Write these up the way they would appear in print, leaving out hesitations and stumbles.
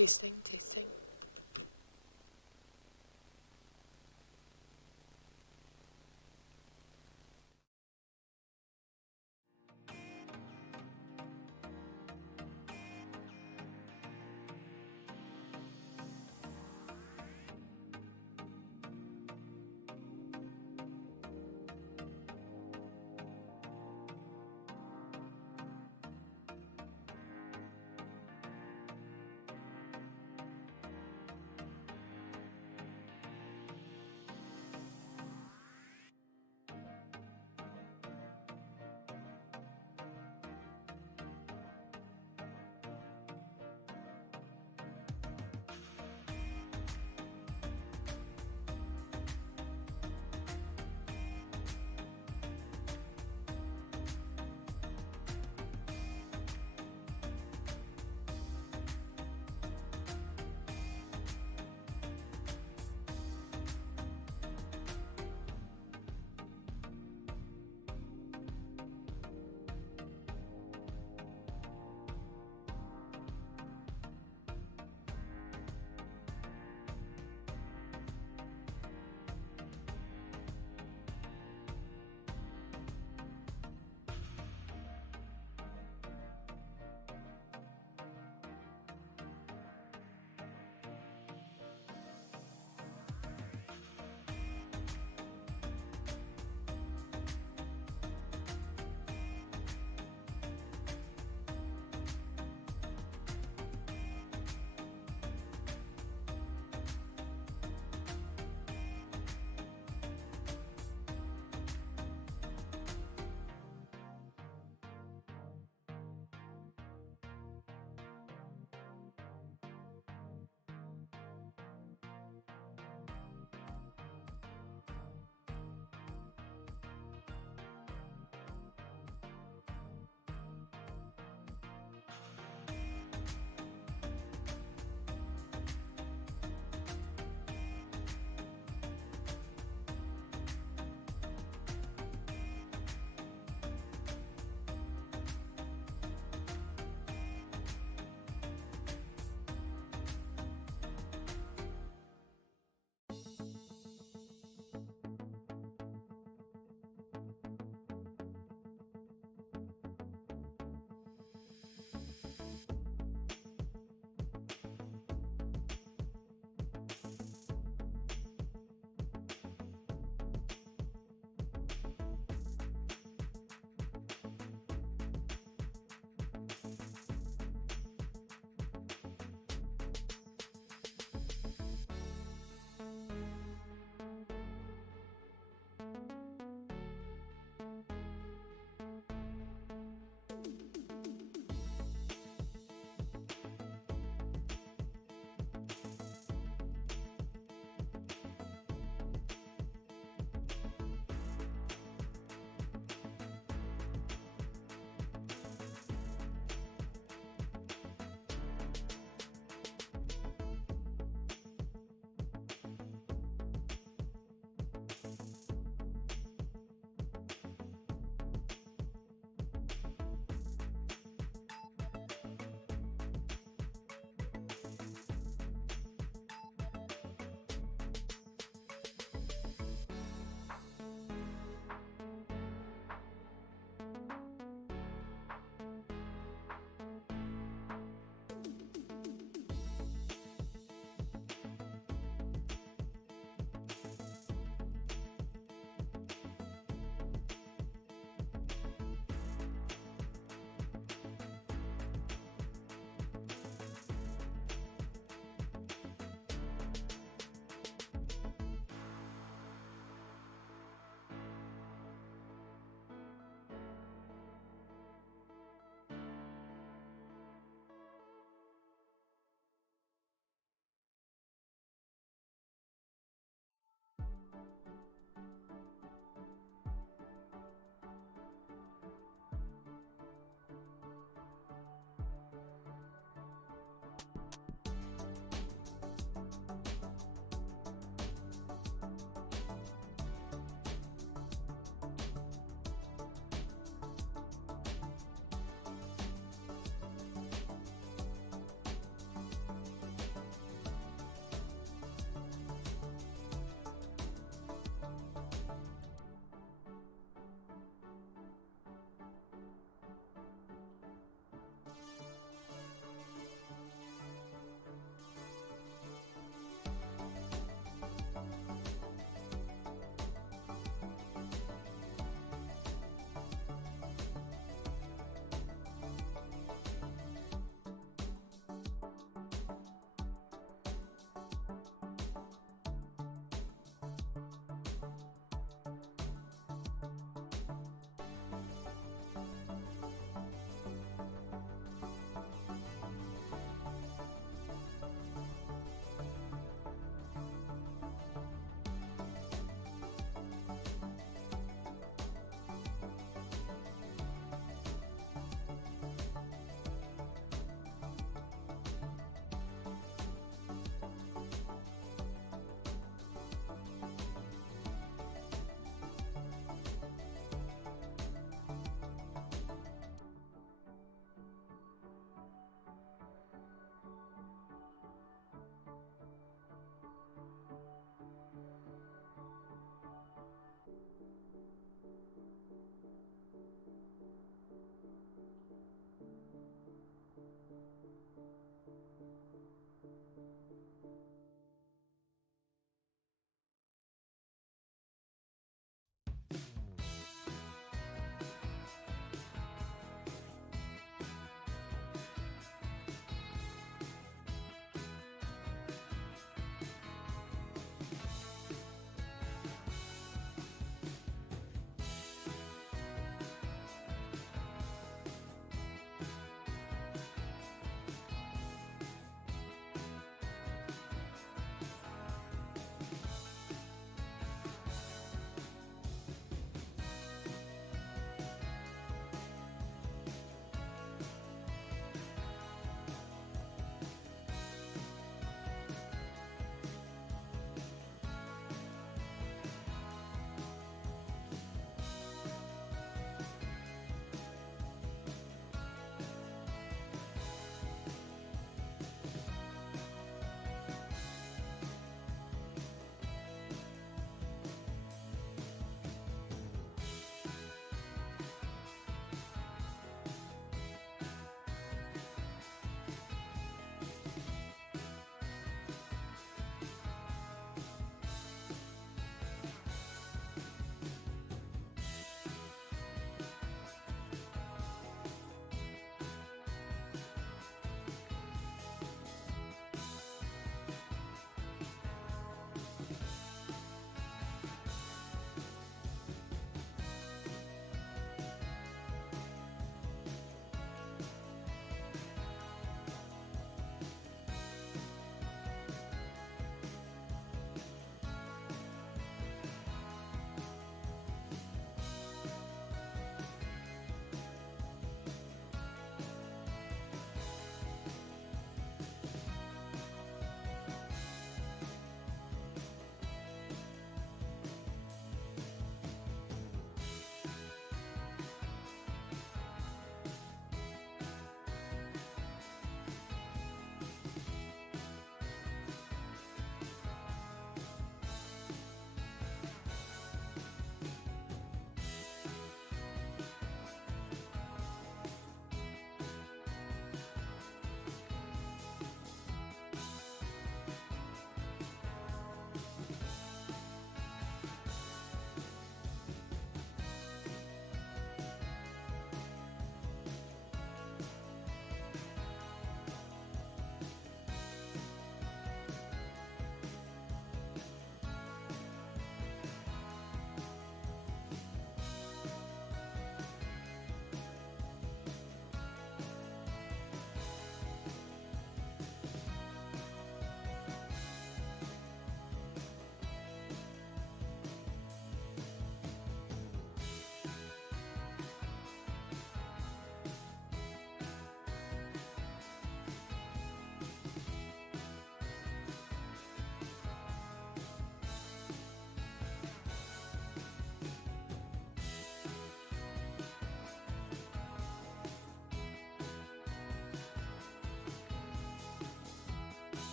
Tasting, tasting.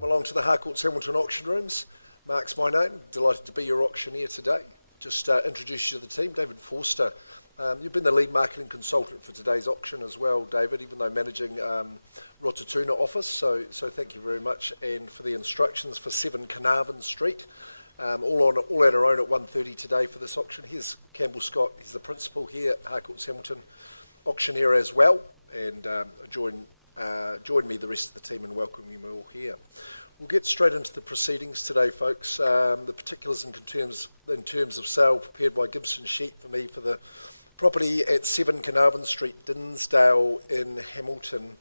Welcome along to the Harcourts Hamilton Auction Rooms. Mark's my name. Delighted to be your auctioneer today. Just introduce you to the team. David Forster. You've been the lead marketing consultant for today's auction as well, David, even though managing Rotatuna office. So thank you very much. And for the instructions for 7 Carnarvon Street. All on our own at 1:30 today for this auction. Here's Campbell Scott. He's the principal here at Harcourts Hamilton, auctioneer as well. And join me, the rest of the team, and welcome you all here. We'll get straight into the proceedings today, folks. The particulars in terms of sale prepared by Gibson Sheet for me for the property at 7 Carnarvon Street, Dinsdale in Hamilton.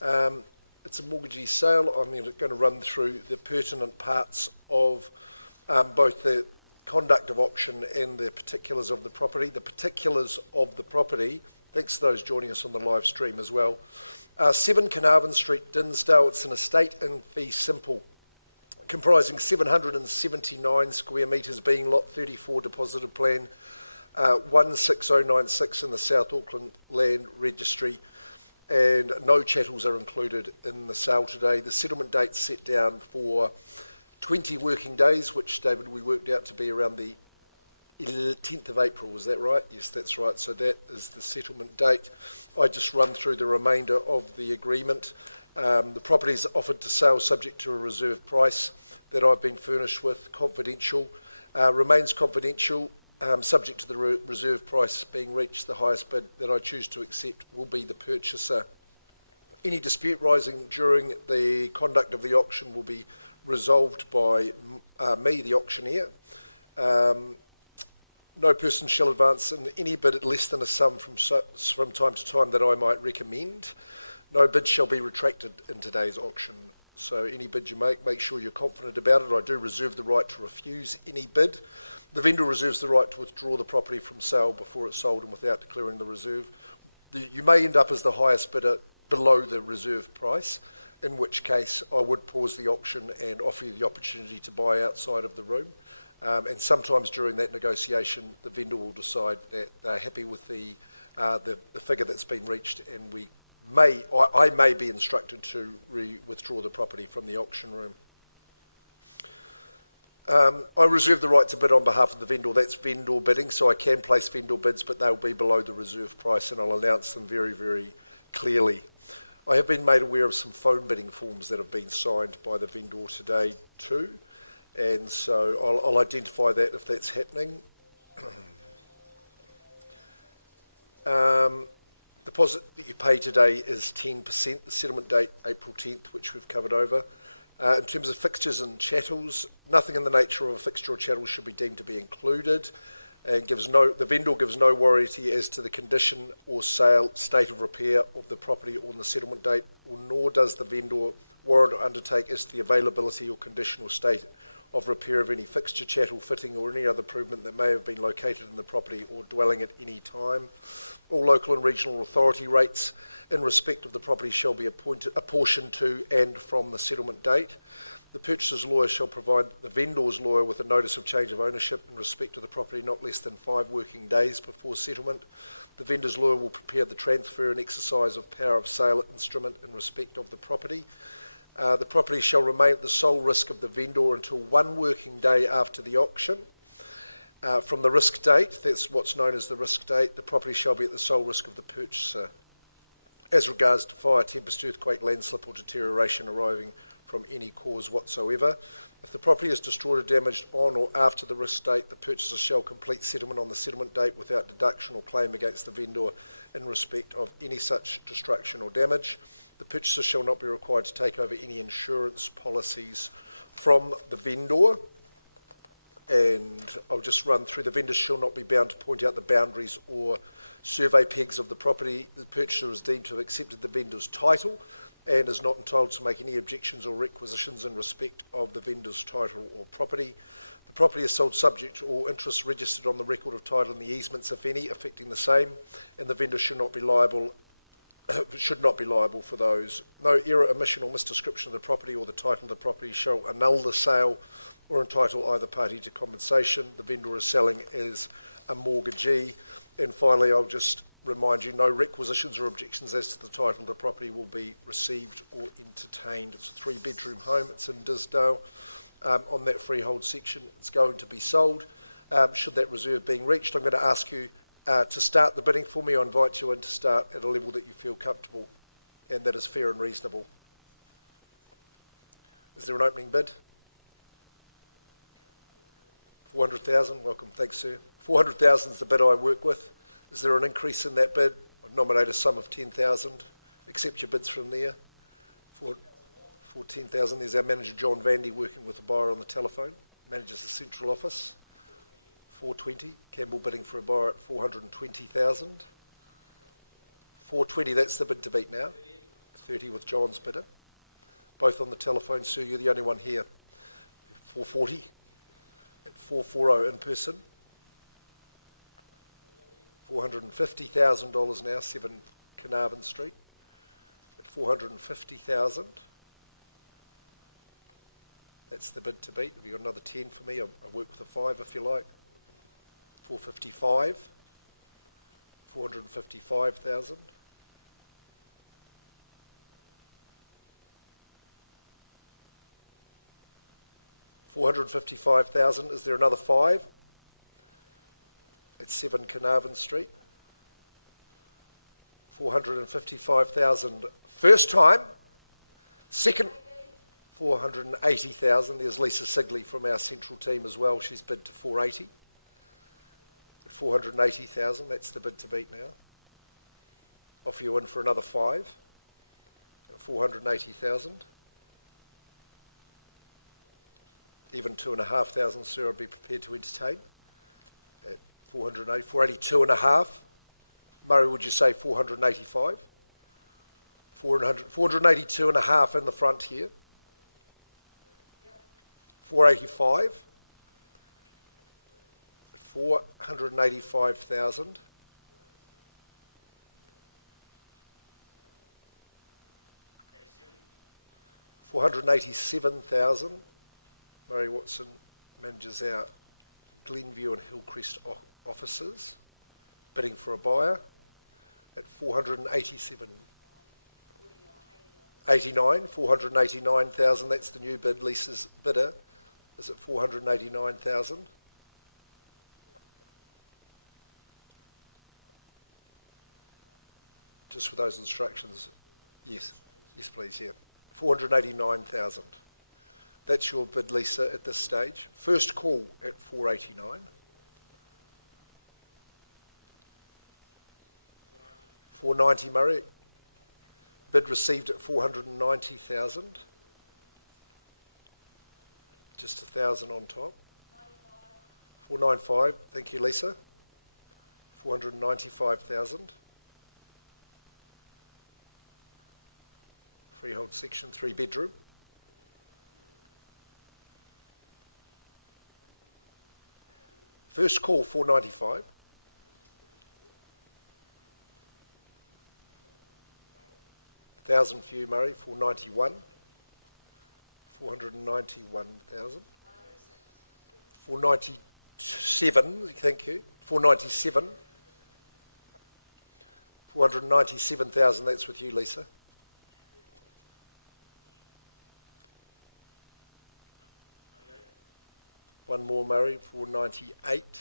It's a mortgagee sale. I'm going to run through the pertinent parts of both the conduct of auction and the particulars of the property. The particulars of the property, thanks to those joining us on the live stream as well. 7 Carnarvon Street, Dinsdale. It's an estate in fee simple, comprising 779 square metres, being lot 34 deposited plan, 16096 in the South Auckland Land Registry, and no chattels are included in the sale today. The settlement date's set down for 20 working days, which, David, we worked out to be around the 10th of April, is that right? Yes, that's right. So that is the settlement date. I just run through the remainder of the agreement. The property is offered to sale subject to a reserve price that I've been furnished with, confidential, remains confidential, subject to the reserve price being reached. The highest bid that I choose to accept will be the purchaser. Any dispute rising during the conduct of the auction will be resolved by me, the auctioneer. No person shall advance in any bid at less than a sum from time to time that I might recommend. No bid shall be retracted in today's auction. So any bid you make sure you're confident about it. I do reserve the right to refuse any bid. The vendor reserves the right to withdraw the property from sale before it's sold and without declaring the reserve. You may end up as the highest bidder below the reserve price, in which case I would pause the auction and offer you the opportunity to buy outside of the room. And sometimes during that negotiation, the vendor will decide that they're happy with the figure that's been reached, and I may be instructed to withdraw the property from the auction room. I reserve the right to bid on behalf of the vendor. That's vendor bidding, so I can place vendor bids, but they'll be below the reserve price, and I'll announce them very, very clearly. I have been made aware of some phone bidding forms that have been signed by the vendor today too. And so I'll identify that if that's happening. Deposit that you pay today is 10%. The settlement date, April 10th, which we've covered over. In terms of fixtures and chattels, nothing in the nature of a fixture or chattel should be deemed to be included, and the vendor gives no warranty as to the condition or state of repair of the property on the settlement date, nor does the vendor warrant or undertake as to the availability or condition or state of repair of any fixture, chattel, fitting, or any other improvement that may have been located in the property or dwelling at any time. All local and regional authority rates in respect of the property shall be apportioned to and from the settlement date. The purchaser's lawyer shall provide the vendor's lawyer with a notice of change of ownership in respect of the property not less than 5 working days before settlement. The vendor's lawyer will prepare the transfer and exercise of power of sale instrument in respect of the property. The property shall remain at the sole risk of the vendor until 1 working day after the auction. From the risk date, that's what's known as the risk date, the property shall be at the sole risk of the purchaser. As regards to fire, tempest, earthquake, landslip or deterioration arising from any cause whatsoever, if the property is destroyed or damaged on or after the risk date, the purchaser shall complete settlement on the settlement date without deduction or claim against the vendor in respect of any such destruction or damage. The purchaser shall not be required to take over any insurance policies from the vendor. And I'll just run through. The vendor shall not be bound to point out the boundaries or survey pegs of the property. The purchaser is deemed to have accepted the vendor's title and is not entitled to make any objections or requisitions in respect of the vendor's title or property. The property is sold subject to all interests registered on the record of title and the easements, if any, affecting the same, and the vendor should not be liable for those. No error, omission or misdescription of the property or the title of the property shall annul the sale or entitle either party to compensation. The vendor is selling as a mortgagee. And finally, I'll just remind you, no requisitions or objections as to the title of the property will be received or entertained. It's a 3-bedroom home. It's in Disdale. On that freehold section, it's going to be sold. Should that reserve being reached, I'm going to ask you to start the bidding for me. I invite you in to start at a level that you feel comfortable and that is fair and reasonable. Is there an opening bid? 400,000. Welcome. Thanks, sir. 400,000 is the bid I work with. Is there an increase in that bid? I'd nominate a sum of 10,000. Accept your bids from there. For 10,000, there's our manager, John Vandy, working with the buyer on the telephone. Manages the central office. 420. Campbell bidding for a buyer at 420,000. 420, that's the bid to beat now. 30 with John's bidder. Both on the telephone, sir. You're the only one here. 440. At 440 in person. $450,000 now, 7 Carnarvon Street. At 450,000. That's the bid to beat. Have you got another 10 for me? I work with a 5 if you like. 455. 455,000. $455,000. Is there another 5? At 7 Carnarvon Street. 455,000 first time. Second, 480,000. There's Lisa Sigley from our central team as well. She's bid to 480. At 480,000, that's the bid to beat now. Offer you in for another 5. At 480,000. Even 2,500, sir, I'd be prepared to entertain. At 480, 482.5. Murray, would you say 485? 482.5 in the front here. 485. 485,000. $487,000. Murray Watson manages our Glenview and Hillcrest offices, bidding for a buyer at 487. 89, 489,000. That's the new bid. Lisa's bidder is at 489,000. Just with those instructions, yes, please, yeah. 489,000. That's your bid, Lisa, at this stage. First call at 489. 490, Murray. Bid received at 490,000. Just 1,000 on top. 495. Thank you, Lisa. 495,000. Freehold section, 3-bedroom. First call, 495. $1,000 for you, Murray, 491. 491,000. 497, thank you. 497. 497,000, that's with you, Lisa. One more, Murray, 498.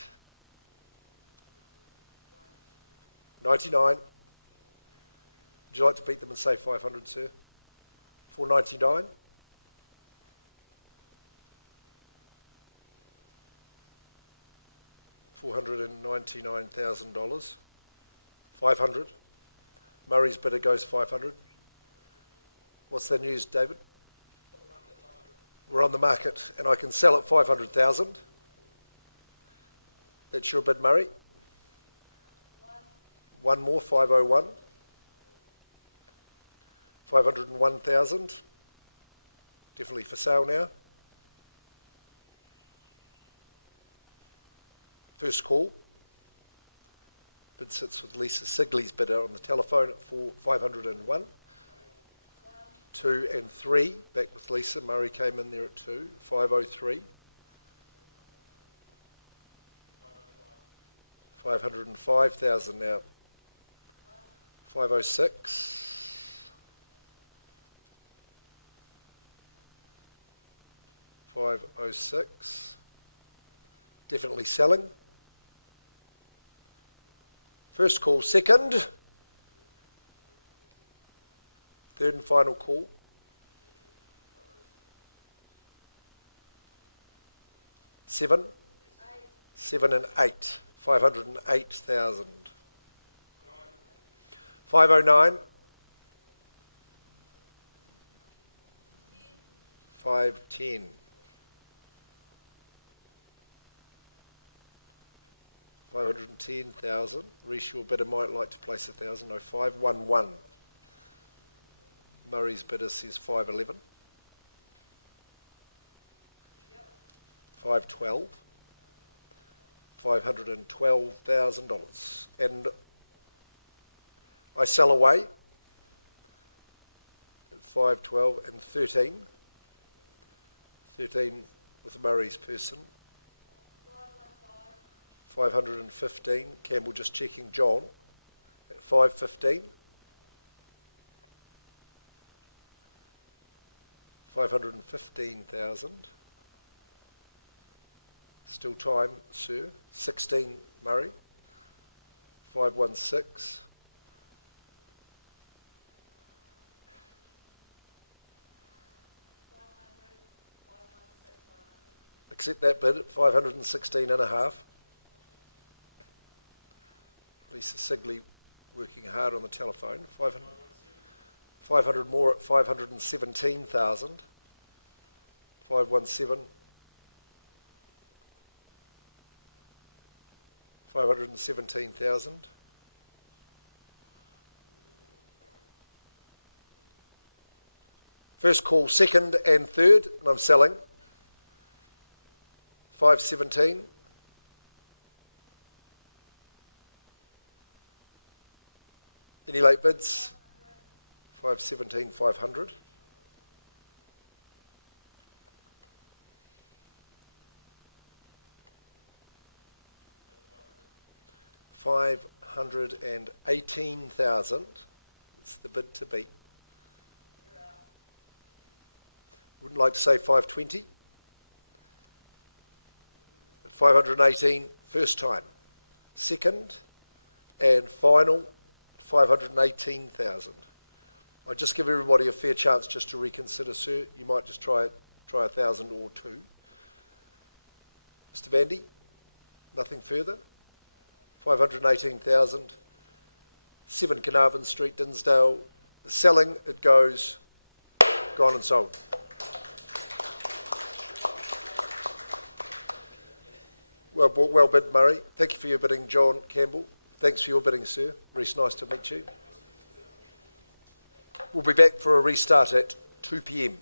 99. Would you like to beat them and say 500, sir? 499. $499,000. 500. Murray's bidder goes 500. What's the news, David? We're on the market, and I can sell at 500,000. That's your bid, Murray. One more, 501. 501,000. Definitely for sale now. First call. Bid sits with Lisa Sigley's bidder on the telephone at 501. 2 and 3, back with Lisa. Murray came in there at 2. 503. 505,000 now. 506. 506. Definitely selling. First call, second. Third and final call. Seven. 7 and 8. 508,000. 509. 510. 510,000. Reece, your bidder might like to place 1,000. No, 511. Murray's bidder says 511. 512. $512,000. And I sell away at 512 and 13. 13 with Murray's person. 515. Campbell just checking John at 515. 515,000. Still time, sir. 16 Murray. 516. Accept that bid at 516 and a half. Lisa Sigley working hard on the telephone. 500 more at 517,000. 517. 517,000. First call, second and third, and I'm selling. 517. Any late bids? 517, 500. $518,000. It's the bid to beat. Wouldn't like to say 520. At 518, first time. Second and final, 518,000. I just give everybody a fair chance just to reconsider, sir. You might just try 1,000 or two. Mr. Vandy, nothing further. 518,000. 7 Carnarvon Street, Dinsdale. Selling, it goes. Gone and sold. Well bid, Murray. Thank you for your bidding, John Campbell. Thanks for your bidding, sir. Reece, nice to meet you. We'll be back for a restart at 2 p.m.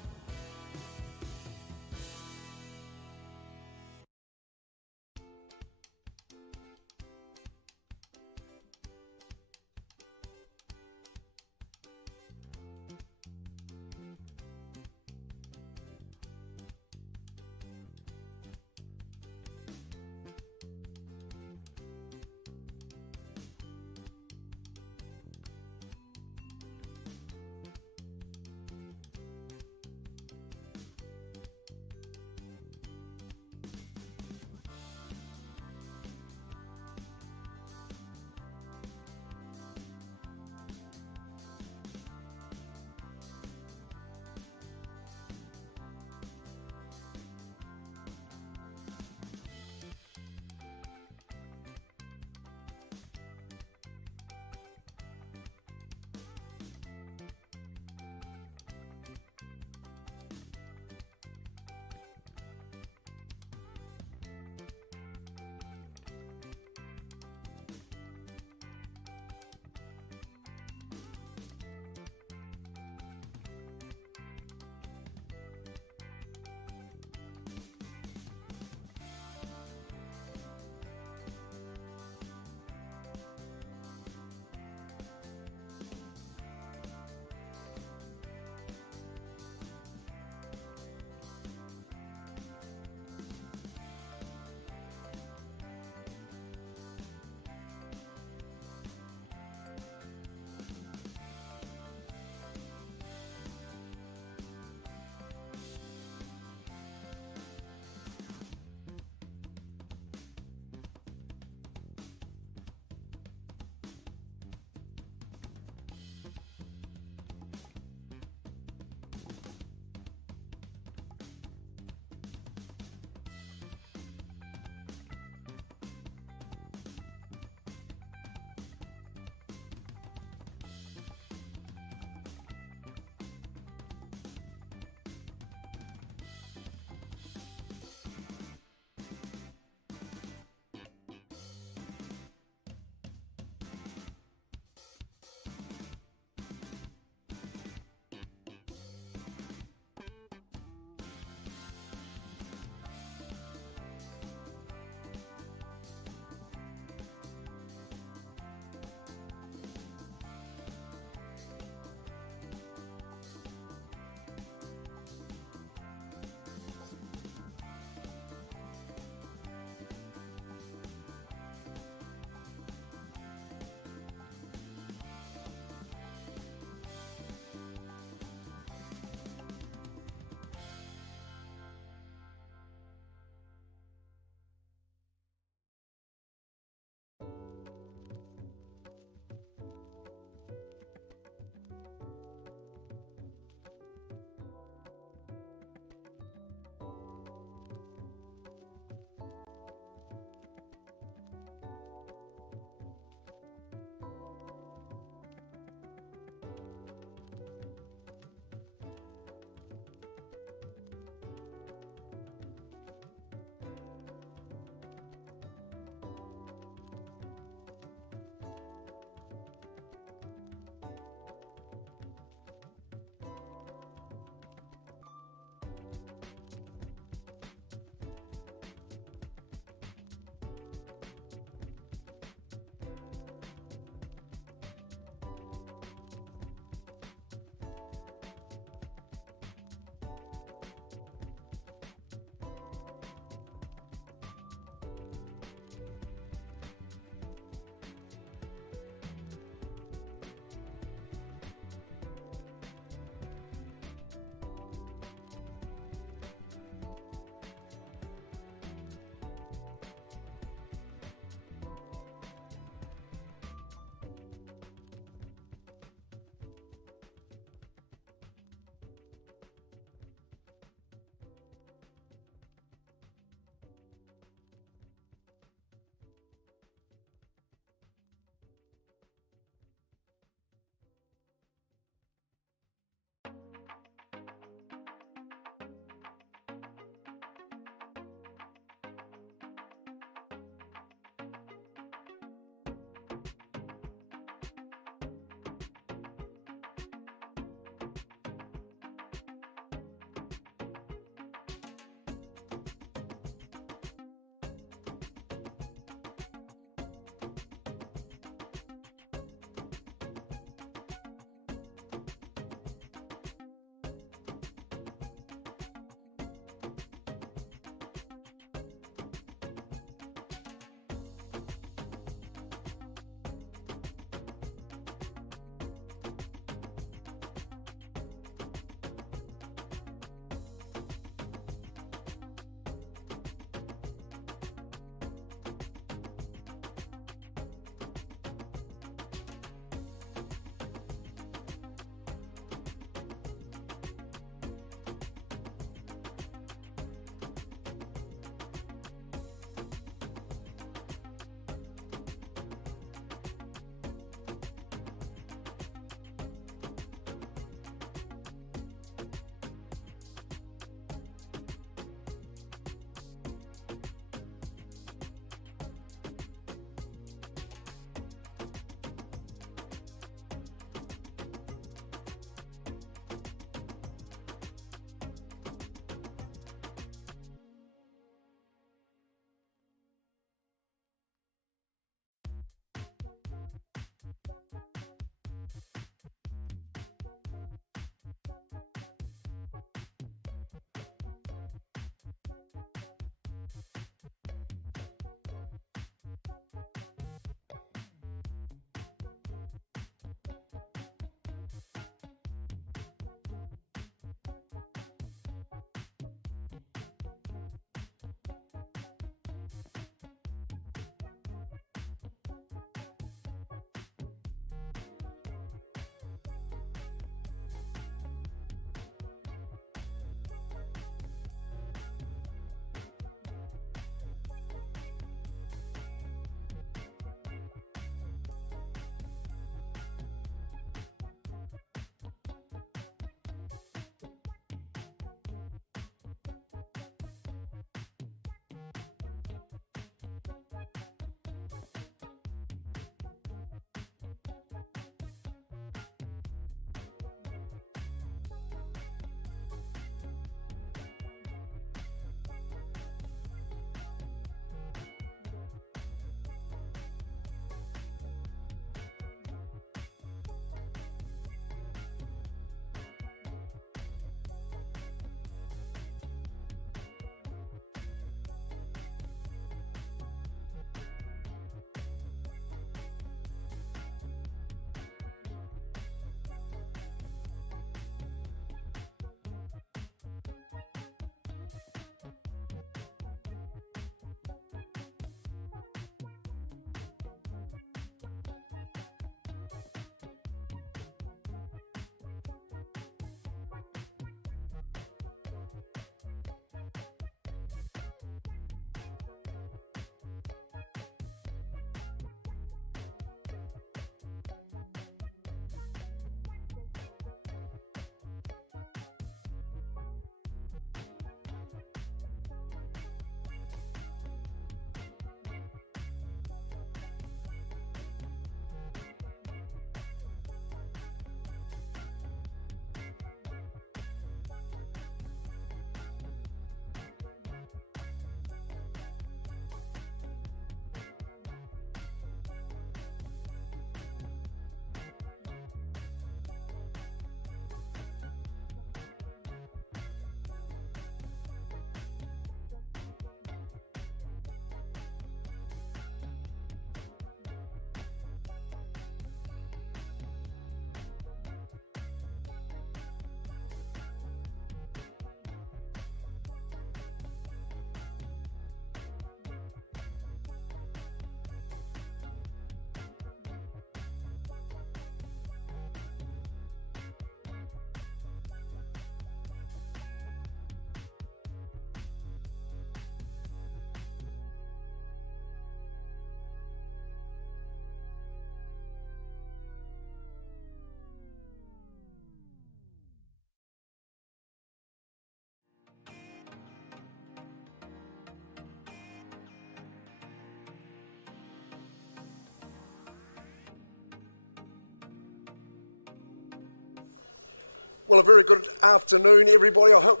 Well, a very good afternoon, everybody. I hope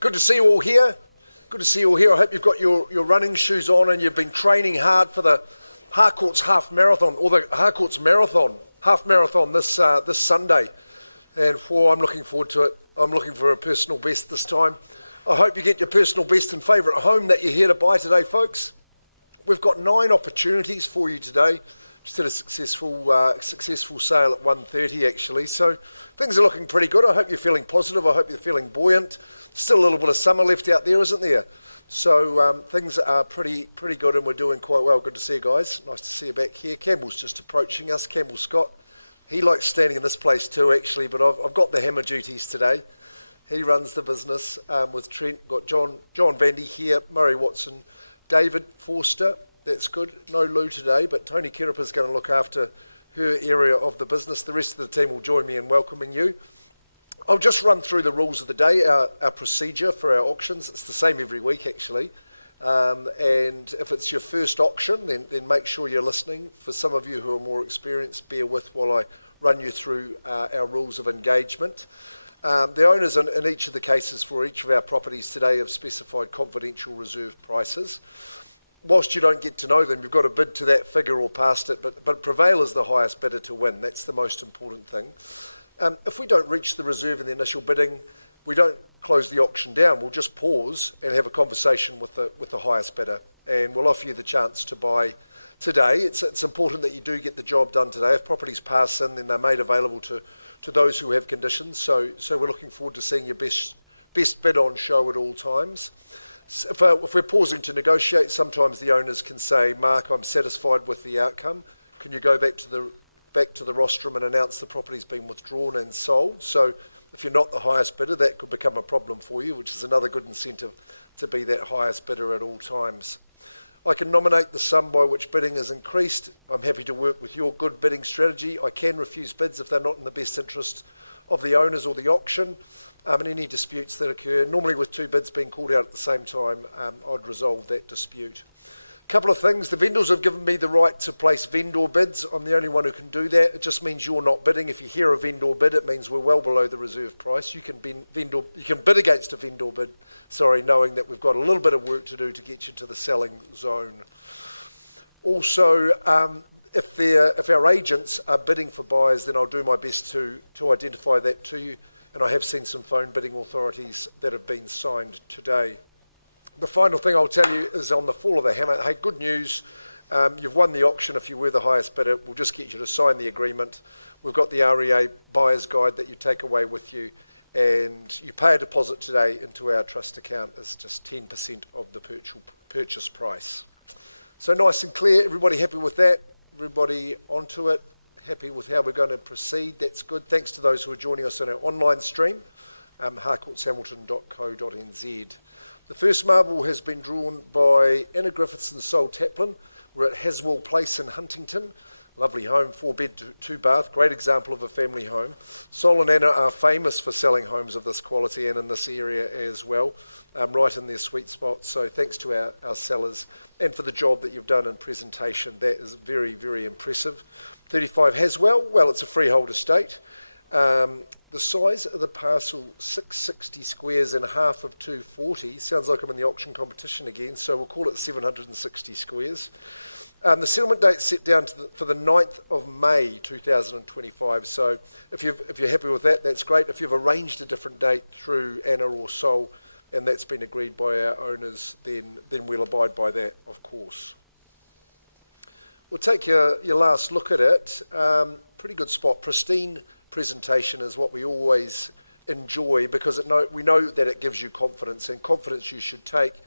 good to see you all here. Good to see you all here. I hope you've got your running shoes on and you've been training hard for the Harcourts Half Marathon, or the Harcourts Marathon, Half Marathon this Sunday. And I'm looking forward to it. I'm looking for a personal best this time. I hope you get your personal best and favourite home that you're here to buy today, folks. We've got 9 opportunities for you today. Just had a successful sale at 1:30 actually, so things are looking pretty good. I hope you're feeling positive. I hope you're feeling buoyant. Still a little bit of summer left out there, isn't there? So things are pretty good, and we're doing quite well. Good to see you guys. Nice to see you back here. Campbell's just approaching us. Campbell Scott. He likes standing in this place too, actually, but I've got the hammer duties today. He runs the business with Trent. We've got John Vandy here, Murray Watson, David Forster. That's good. No Lou today, but Tony Kirip is going to look after her area of the business. The rest of the team will join me in welcoming you. I'll just run through the rules of the day, our procedure for our auctions. It's the same every week, actually. And if it's your first auction, then make sure you're listening. For some of you who are more experienced, bear with while I run you through our rules of engagement. The owners in each of the cases for each of our properties today have specified confidential reserve prices. whilst you don't get to know them, you've got to bid to that figure or past it, but Prevail is the highest bidder to win. That's the most important thing. If we don't reach the reserve in the initial bidding, we don't close the auction down. We'll just pause and have a conversation with the highest bidder, and we'll offer you the chance to buy today. It's important that you do get the job done today. If properties pass in, then they're made available to those who have conditions. So we're looking forward to seeing your best bid on show at all times. If we're pausing to negotiate, sometimes the owners can say, Mark, I'm satisfied with the outcome. Can you go back to the rostrum and announce the property's been withdrawn and sold? So if you're not the highest bidder, that could become a problem for you, which is another good incentive to be that highest bidder at all times. I can nominate the sum by which bidding is increased. I'm happy to work with your good bidding strategy. I can refuse bids if they're not in the best interest of the owners or the auction. And any disputes that occur, normally with two bids being called out at the same time, I'd resolve that dispute. A couple of things. The vendors have given me the right to place vendor bids. I'm the only one who can do that. It just means you're not bidding. If you hear a vendor bid, it means we're well below the reserve price. You can bid against a vendor bid, knowing that we've got a little bit of work to do to get you to the selling zone. Also, if our agents are bidding for buyers, then I'll do my best to identify that to you. And I have seen some phone bidding authorities that have been signed today. The final thing I'll tell you is on the fall of the hammer. Hey, good news. You've won the auction if you were the highest bidder. We'll just get you to sign the agreement. We've got the REA buyer's guide that you take away with you. And you pay a deposit today into our trust account as just 10% of the purchase price. So nice and clear. Everybody happy with that? Everybody onto it? Happy with how we're going to proceed? That's good. Thanks to those who are joining us on our online stream, harcourtshamilton.co.nz. The first marble has been drawn by Anna Griffiths and Sol Taplin. We're at Haswell Place in Huntington. Lovely home, 4-bed, 2-bath, great example of a family home. Sol and Anna are famous for selling homes of this quality and in this area as well, right in their sweet spot. So thanks to our sellers and for the job that you've done in presentation. That is very, very impressive. 35 Haswell, well, it's a freehold estate. The size of the parcel, 660 squares and half of 240. Sounds like I'm in the auction competition again, so we'll call it 760 squares. The settlement date's set down for the 9th of May 2025. So if you're happy with that, that's great. If you've arranged a different date through Anna or Sol, and that's been agreed by our owners, then we'll abide by that, of course. We'll take your last look at it. Pretty good spot. Pristine presentation is what we always enjoy because we know that it gives you confidence, and confidence you should take.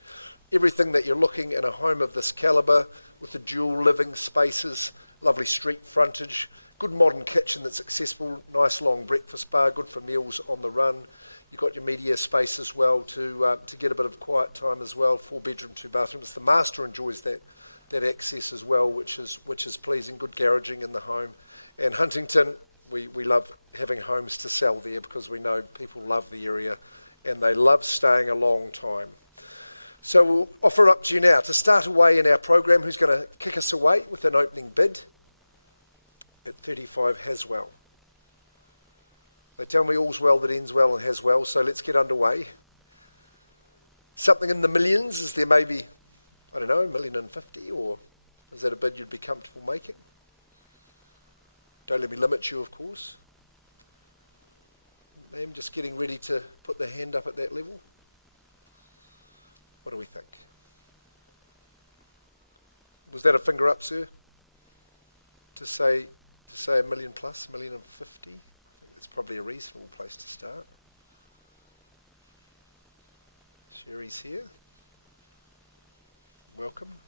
Everything that you're looking in a home of this calibre with the dual living spaces, lovely street frontage, good modern kitchen that's accessible, nice long breakfast bar, good for meals on the run. You've got your media space as well to get a bit of quiet time as well. 4-bedroom, 2 bathrooms. The master enjoys that access as well, which is pleasing. Good garaging in the home. And Huntington, we love having homes to sell there because we know people love the area and they love staying a long time. So we'll offer up to you now to start away in our program. Who's going to kick us away with an opening bid at 35 Haswell? They tell me all's well that ends well and has well, so let's get underway. Something in the millions? Is there maybe, I don't know, $1,050,000, or is that a bid you'd be comfortable making? Don't let me limit you, of course. I'm just getting ready to put the hand up at that level. What do we think? Was that a finger up, sir? To say $1 million plus, $1,050,000? I think that's probably a reasonable place to start. Sherry's here. Welcome.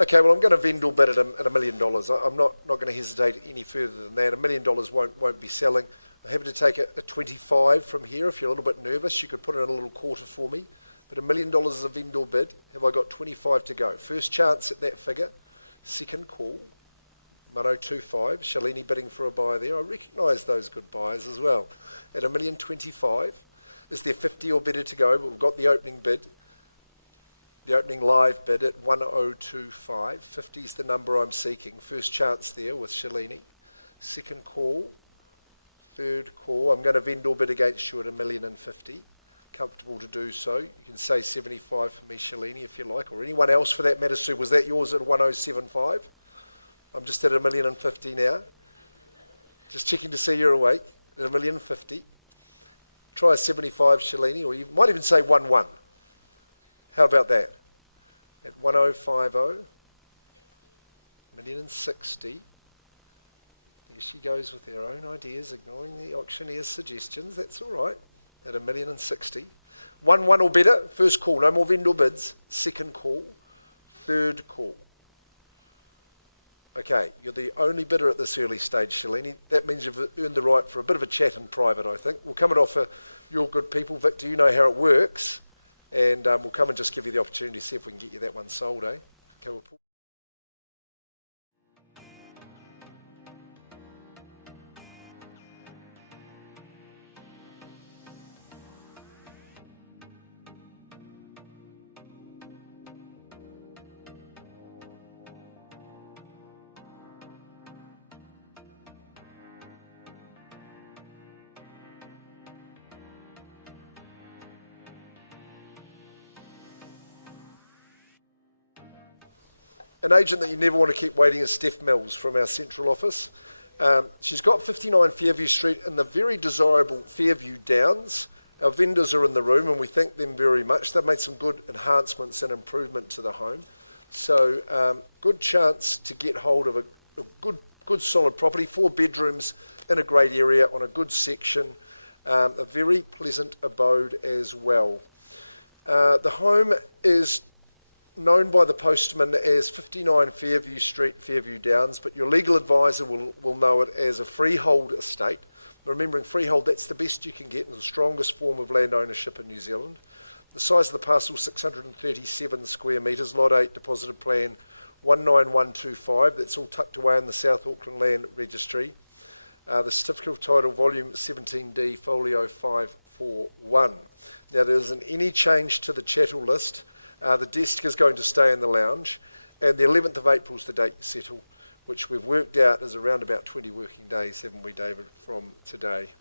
Okay, well, I'm going to vendor bid at $1 million. I'm not going to hesitate any further than that. $1 million won't be selling. I'm happy to take a 25 from here. If you're a little bit nervous, you could put in a little quarter for me. But $1 million is a vendor bid. Have I got 25 to go? First chance at that figure. Second call. 1025. Shalini bidding for a buyer there. I recognise those good buyers as well. At $1,025,000. Is there 50 or better to go? But we've got the opening bid. The opening live bid at 1025. 50 is the number I'm seeking. First chance there with Shalini. Second call. Third call. I'm going to vendor bid against you at $1,050,000. comfortable to do so. You can say 75 for me, Shalini, if you like, or anyone else for that matter. Sue, was that yours at 1075? I'm just at $1,050,000 now. Just checking to see you're awake. At $1,050,000. Try a 75, Shalini, or you might even say 11. How about that? At 1050, $1,060,000. There she goes with her own ideas, ignoring the auctioneer's suggestions. That's all right. At $1,060,000. 1 or better. First call. No more vendor bids. Second call. Third call. Okay, you're the only bidder at this early stage, Shalini. That means you've earned the right for a bit of a chat in private, I think. We'll come and offer your good people. Victor, you know how it works. And we'll come and just give you the opportunity to see if we can get you that one sold, eh? Okay, we'll pull. An agent that you never want to keep waiting is Steph Mills from our central office. She's got 59 Fairview Street in the very desirable Fairview Downs. Our vendors are in the room and we thank them very much. They've made some good enhancements and improvement to the home. So good chance to get hold of a good solid property. 4 bedrooms in a great area on a good section. A very pleasant abode as well. The home is known by the postman as 59 Fairview Street, Fairview Downs, but your legal advisor will know it as a freehold estate. Remembering freehold, that's the best you can get and the strongest form of land ownership in New Zealand. The size of the parcel, 637 square metres, Lot 8, deposited plan 19125. That's all tucked away in the South Auckland Land Registry. The certificate of title, volume 17D, folio 541. Now, there isn't any change to the chattel list. The desk is going to stay in the lounge, and the 11th of April is the date you settle, which we've worked out is around about 20 working days, haven't we, David, from today?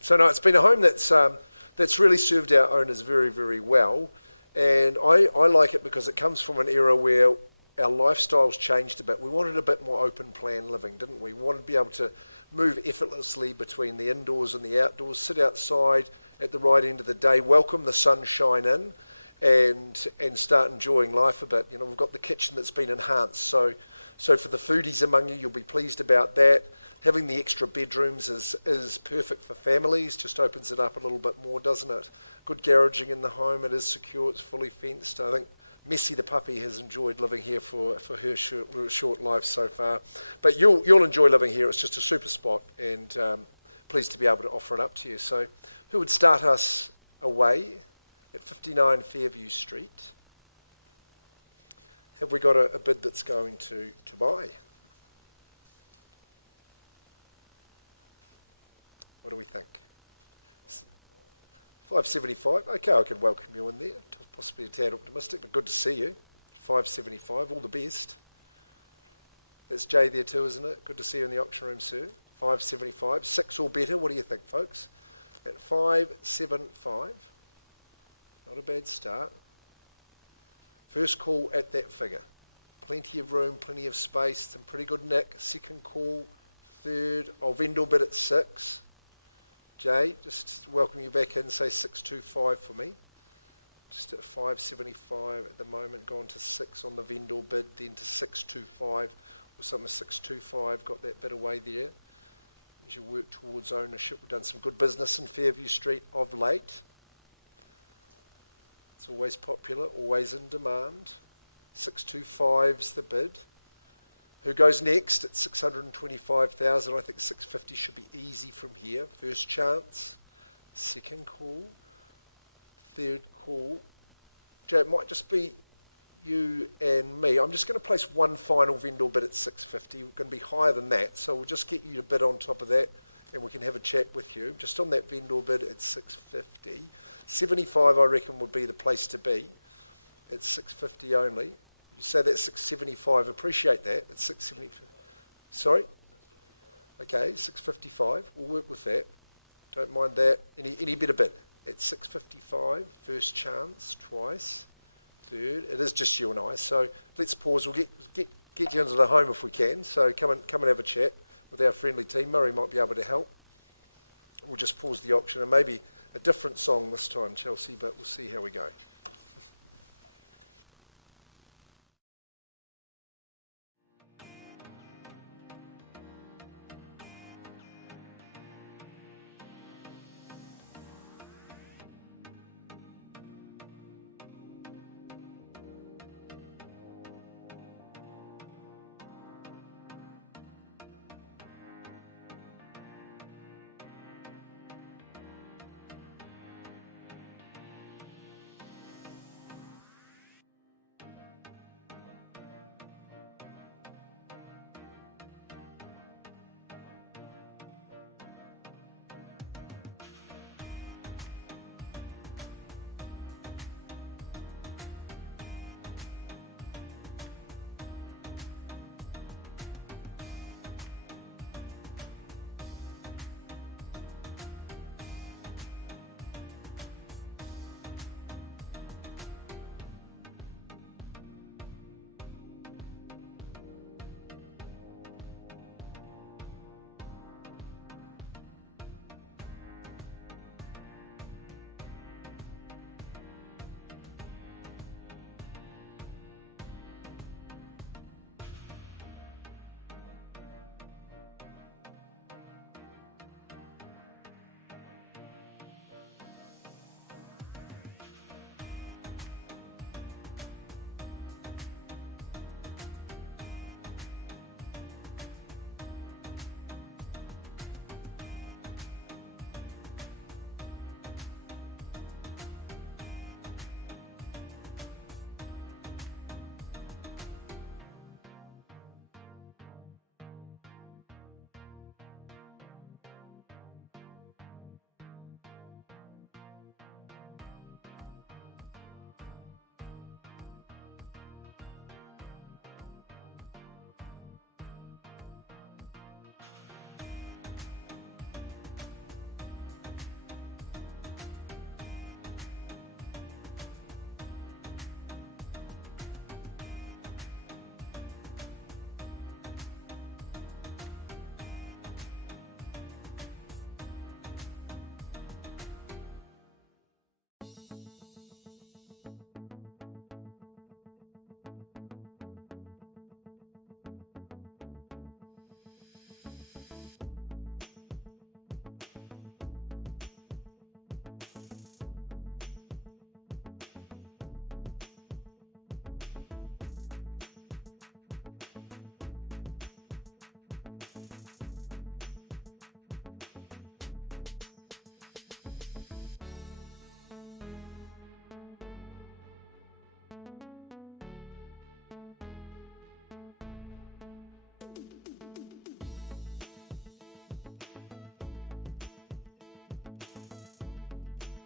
So no, it's been a home that's really served our owners very, very well, and I like it because it comes from an era where our lifestyles changed a bit. We wanted a bit more open plan living, didn't we? We wanted to be able to move effortlessly between the indoors and the outdoors, sit outside at the right end of the day, welcome the sunshine in, and start enjoying life a bit. You know, we've got the kitchen that's been enhanced, so for the foodies among you, you'll be pleased about that. Having the extra bedrooms is perfect for families, just opens it up a little bit more, doesn't it? Good garaging in the home, it is secure, it's fully fenced. I think Messi the puppy has enjoyed living here for her short life so far. But you'll enjoy living here, it's just a super spot, and pleased to be able to offer it up to you. So who would start us away at 59 Fairview Street? Have we got a bid that's going to buy? What do we think? 575. Okay, I could welcome you in there. Possibly a tad optimistic, but good to see you. 575. All the best. That's Jay there too, isn't it? Good to see you in the auction room, sir. 575. 6 or better. What do you think, folks? At 575. Not a bad start. First call at that figure. Plenty of room, plenty of space, some pretty good nick. Second call, third. I'll vendor bid at 6. Jay, just welcome you back in, say 625 for me. Just at 575 at the moment, gone to 6 on the vendor bid, then to 625, or something 625, got that bit away there. As you work towards ownership, we've done some good business in Fairview Street of late. It's always popular, always in demand. 625's the bid. Who goes next at 625,000? I think 650 should be easy from here. First chance, second call, third call. Jay, it might just be you and me. I'm just going to place one final vendor bid at 650. We're going to be higher than that, so we'll just get you to bid on top of that, and we can have a chat with you. Just on that vendor bid at 650. 75, I reckon, would be the place to be. At 650 only. You say that's 675. Appreciate that. It's 675. Sorry? Okay, 655. We'll work with that. Don't mind that. Any better bid? at 6:55. First chance, twice. Third. It is just you and I, so let's pause. We'll get you into the home if we can. So come and have a chat with our friendly team. Murray might be able to help. We'll just pause the auction and maybe a different song this time, Chelsea, but we'll see how we go.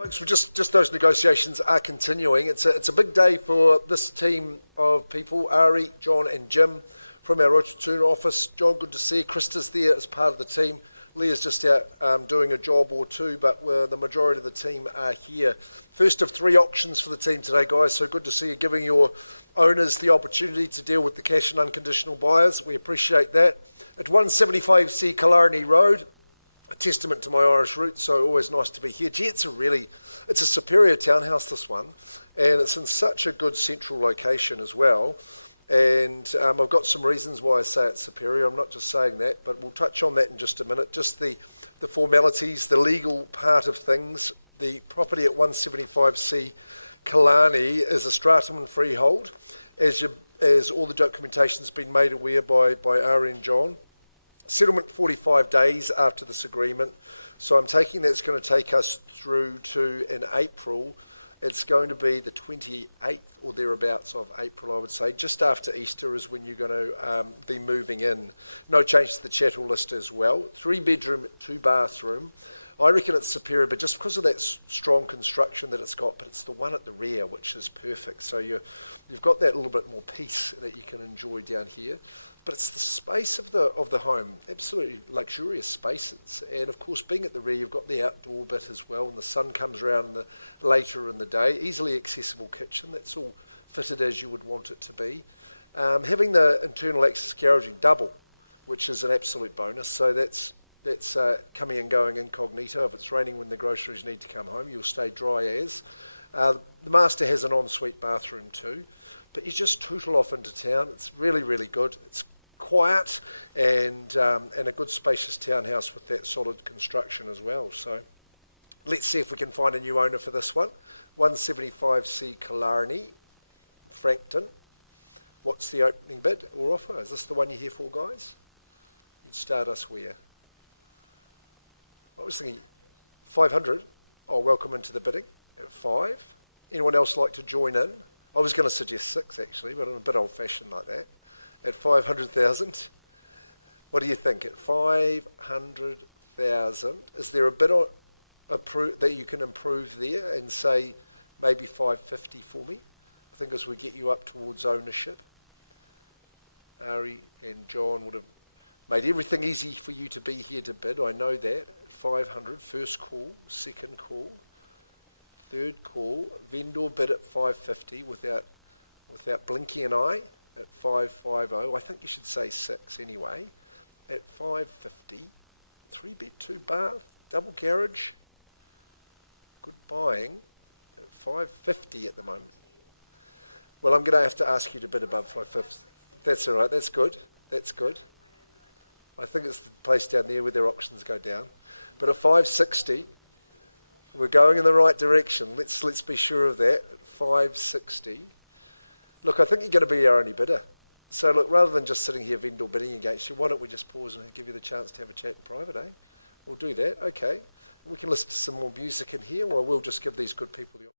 Folks, well, just those negotiations are continuing. It's a big day for this team of people, Ari, John and Jim from our Rototuna office. John, good to see you. Krista's there as part of the team. Leah's just out doing a job or two, but the majority of the team are here. First of 3 auctions for the team today, guys, so good to see you giving your owners the opportunity to deal with the cash and unconditional buyers. We appreciate that. At 175C Killarney Road, a testament to my Irish roots, so always nice to be here. Gee, it's a superior townhouse, this one, and it's in such a good central location as well. And I've got some reasons why I say it's superior. I'm not just saying that, but we'll touch on that in just a minute. Just the formalities, the legal part of things. The property at 175C Killarney is a stratum and freehold, as all the documentation's been made aware by Ari and John. Settlement 45 days after this agreement, so I'm taking that's going to take us through to in April. It's going to be the 28th or thereabouts of April, I would say. Just after Easter is when you're going to be moving in. No change to the chattel list as well. 3 bedroom, 2 bathroom I reckon it's superior, but just because of that strong construction that it's got, but it's the one at the rear which is perfect. So you've got that little bit more peace that you can enjoy down here. But it's the space of the home, absolutely luxurious spaces. And of course, being at the rear, you've got the outdoor bit as well, and the sun comes around later in the day. Easily accessible kitchen, that's all fitted as you would want it to be. Having the internal access garaging double, which is an absolute bonus. So that's coming and going incognito. If it's raining when the groceries need to come home, you'll stay dry as. The master has an ensuite bathroom too, but you just tootle off into town. It's really, really good. It's quiet and a good spacious townhouse with that solid construction as well. So let's see if we can find a new owner for this one. 175C Killarney, Frankton. What's the opening bid or offer? Is this the one you're here for, guys? You'd start us where? I was thinking 500. Oh, welcome into the bidding at 5. Anyone else like to join in? I was going to suggest 6 actually, but I'm a bit old-fashioned like that. At 500,000. What do you think? At 500,000, is there a bit that you can improve there and say maybe 550 for me? I think as we get you up towards ownership, Ari and John would have made everything easy for you to be here to bid. I know that. 500, first call, second call, third call. Vendor bid at 550 without blinking an eye at 550. I think you should say 6 anyway. At 550, 3-bed, 2-bath, double garage. Good buying at 550 at the moment. Well, I'm going to have to ask you to bid above 550. That's all right. That's good. That's good. I think it's the place down there where their auctions go down. But at 560, we're going in the right direction. Let's be sure of that. At 560. Look, I think you're going to be our only bidder. So look, rather than just sitting here vendor bidding against you, why don't we just pause and give you the chance to have a chat in private, eh? We'll do that. Okay. We can listen to some more music in here, or we'll just give these good people the option.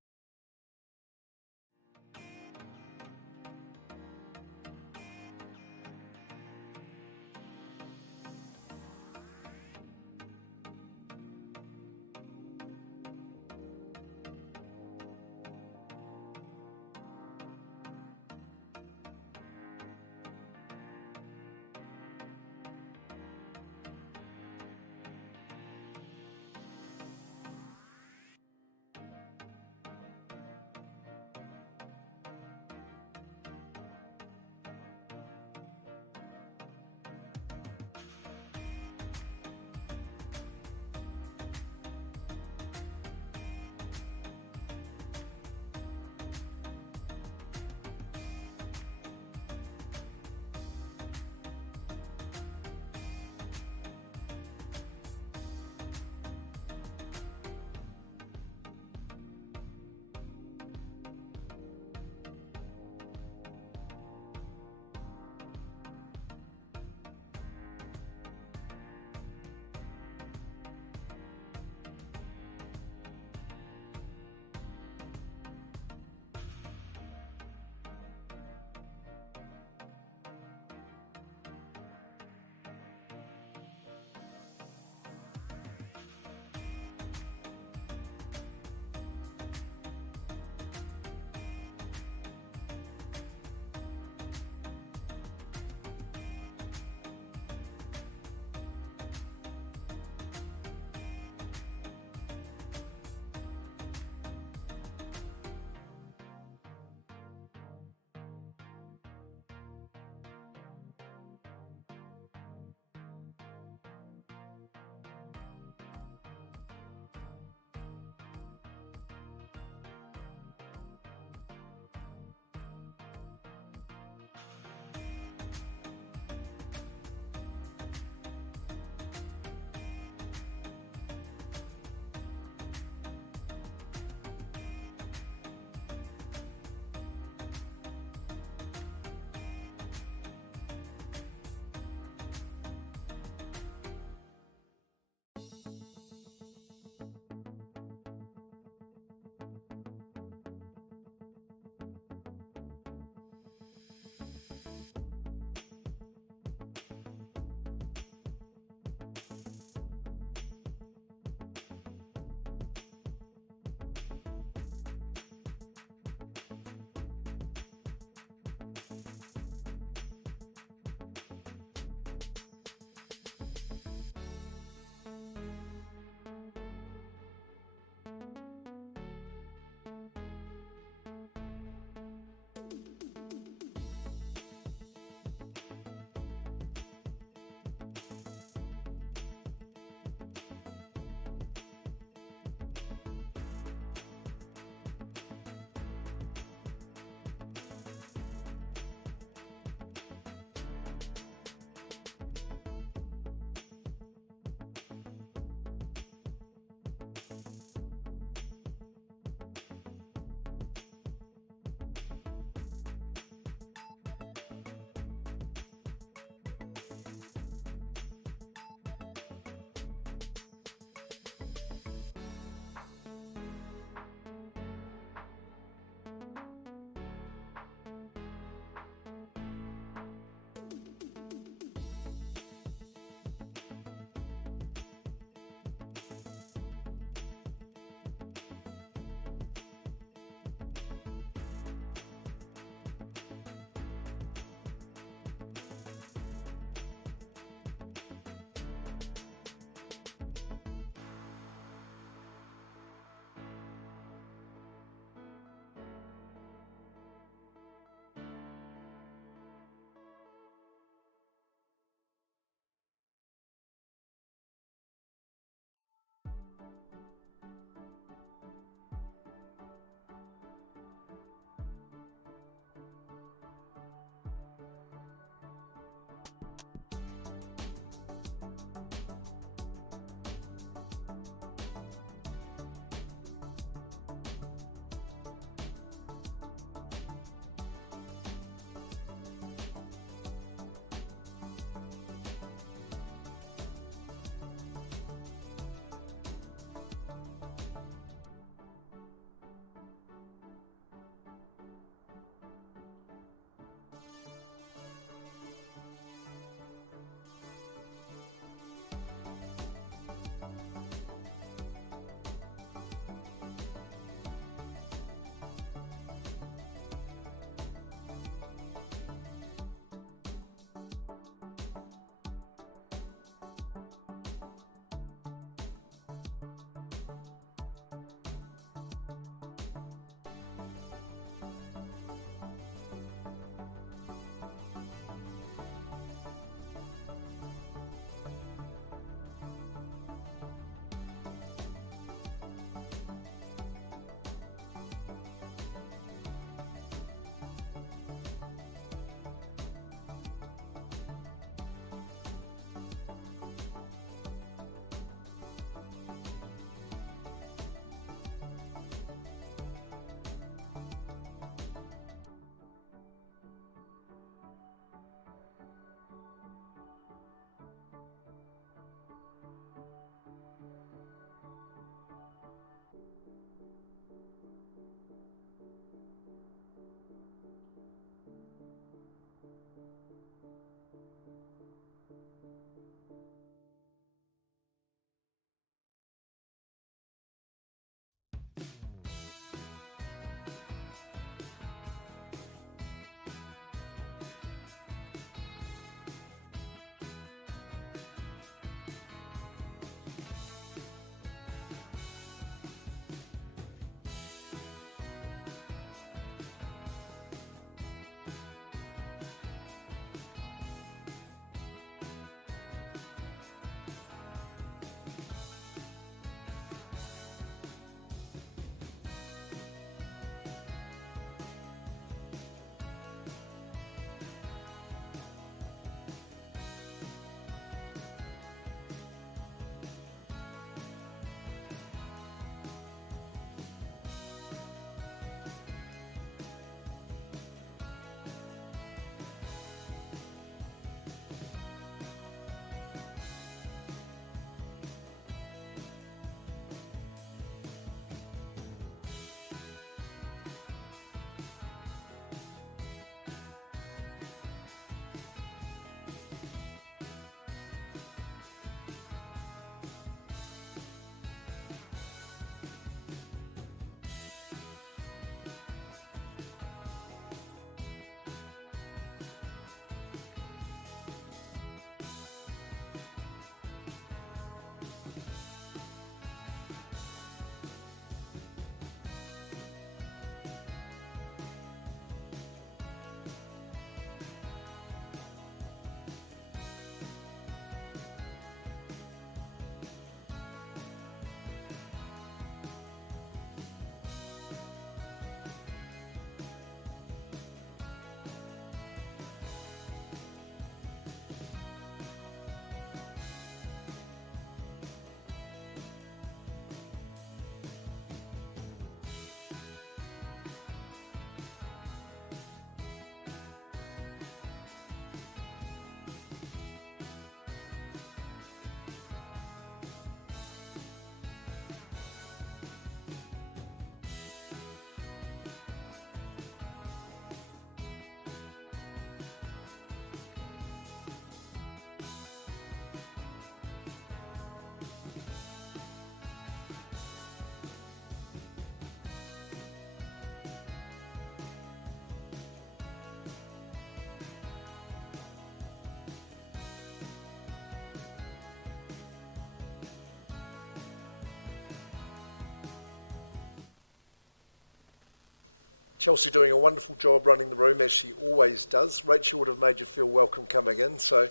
Chelsea doing a wonderful job running the room, as she always does. Rachel would have made you feel welcome coming in. So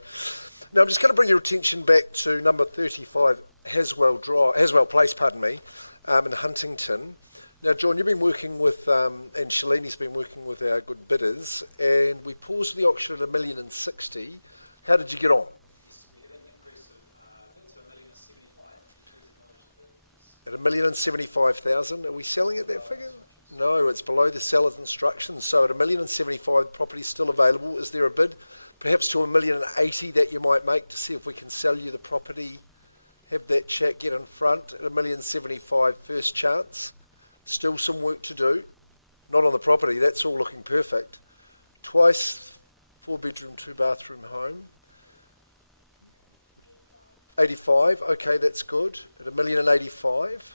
now I'm just going to bring your attention back to number 35, Haswell Place, in Huntington. Now, John, you've been working with, and Shalini's been working with our good bidders, and we paused the auction at $1,060,000. How did you get on? Yes, we had an increase of bid to $1,075,000. At $1,075,000, are we selling at that figure? No, it's below the seller's instructions. So at $1,075,000, the property's still available. Is there a bid? Perhaps to $1,080,000 that you might make to see if we can sell you the property. Have that chat, get in front at $1,075,000, first chance. Still some work to do. Not on the property, that's all looking perfect. Twice, 4-bedroom, 2-bathroom home. 85, okay, that's good. At $1,085,000.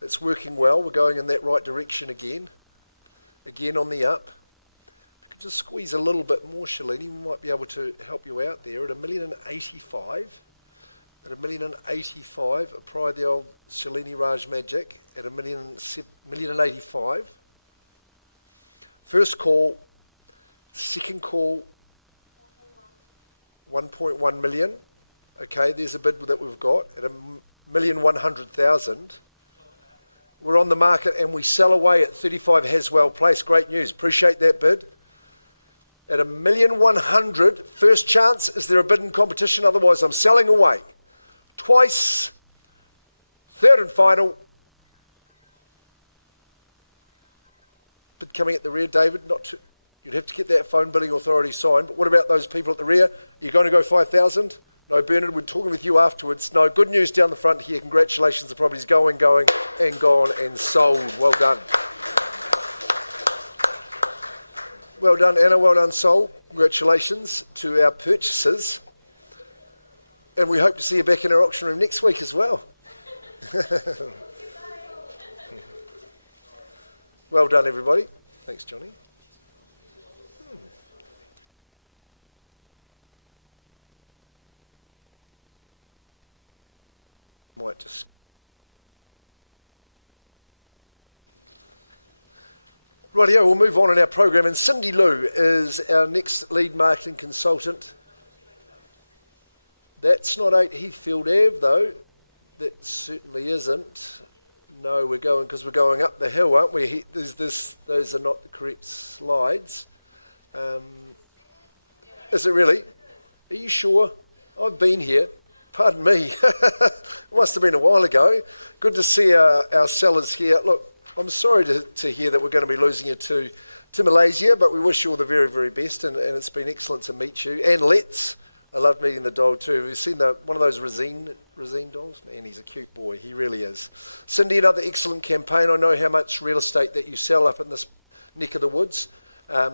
That's working well. We're going in that right direction again. Again on the up. If you could just squeeze a little bit more, Shalini, we might be able to help you out there. At $1,085,000. At $1,085,000, apply the old Shalini Raj magic at $1,085,000. First call, second call, 1.1 million. Okay, there's a bid that we've got at $1,100,000. We're on the market and we sell away at 35 Haswell Place. Great news. Appreciate that bid. At $1,100,000, first chance. Is there a bid in competition? Otherwise, I'm selling away. Twice, third and final. Bid coming at the rear, David. You'd have to get that phone billing authority signed. But what about those people at the rear? Are you going to go 5,000? No, Bernard, we're talking with you afterwards. No, good news down the front here. Congratulations, the property's going, and gone, and sold. Well done. Well done, Anna. Well done, Sol. Congratulations to our purchasers. And we hope to see you back in our auction room next week as well. Well done, everybody. Thanks, Johnny. Might just... Rightio, we'll move on in our program. And Cindy Lou is our next lead marketing consultant. That's not 8 Heathfield Ave, though. That certainly isn't. No, we're going up the hill, aren't we? Those are not the correct slides. Is it really? Are you sure? I've been here. Pardon me. It must have been a while ago. Good to see our sellers here. Look, I'm sorry to hear that we're going to be losing you to Malaysia, but we wish you all the very, very best, and it's been excellent to meet you. And I love meeting the dog too. Have you seen one of those Rosine dolls? Man, he's a cute boy. He really is. Cindy, another excellent campaign. I know how much real estate that you sell up in this neck of the woods.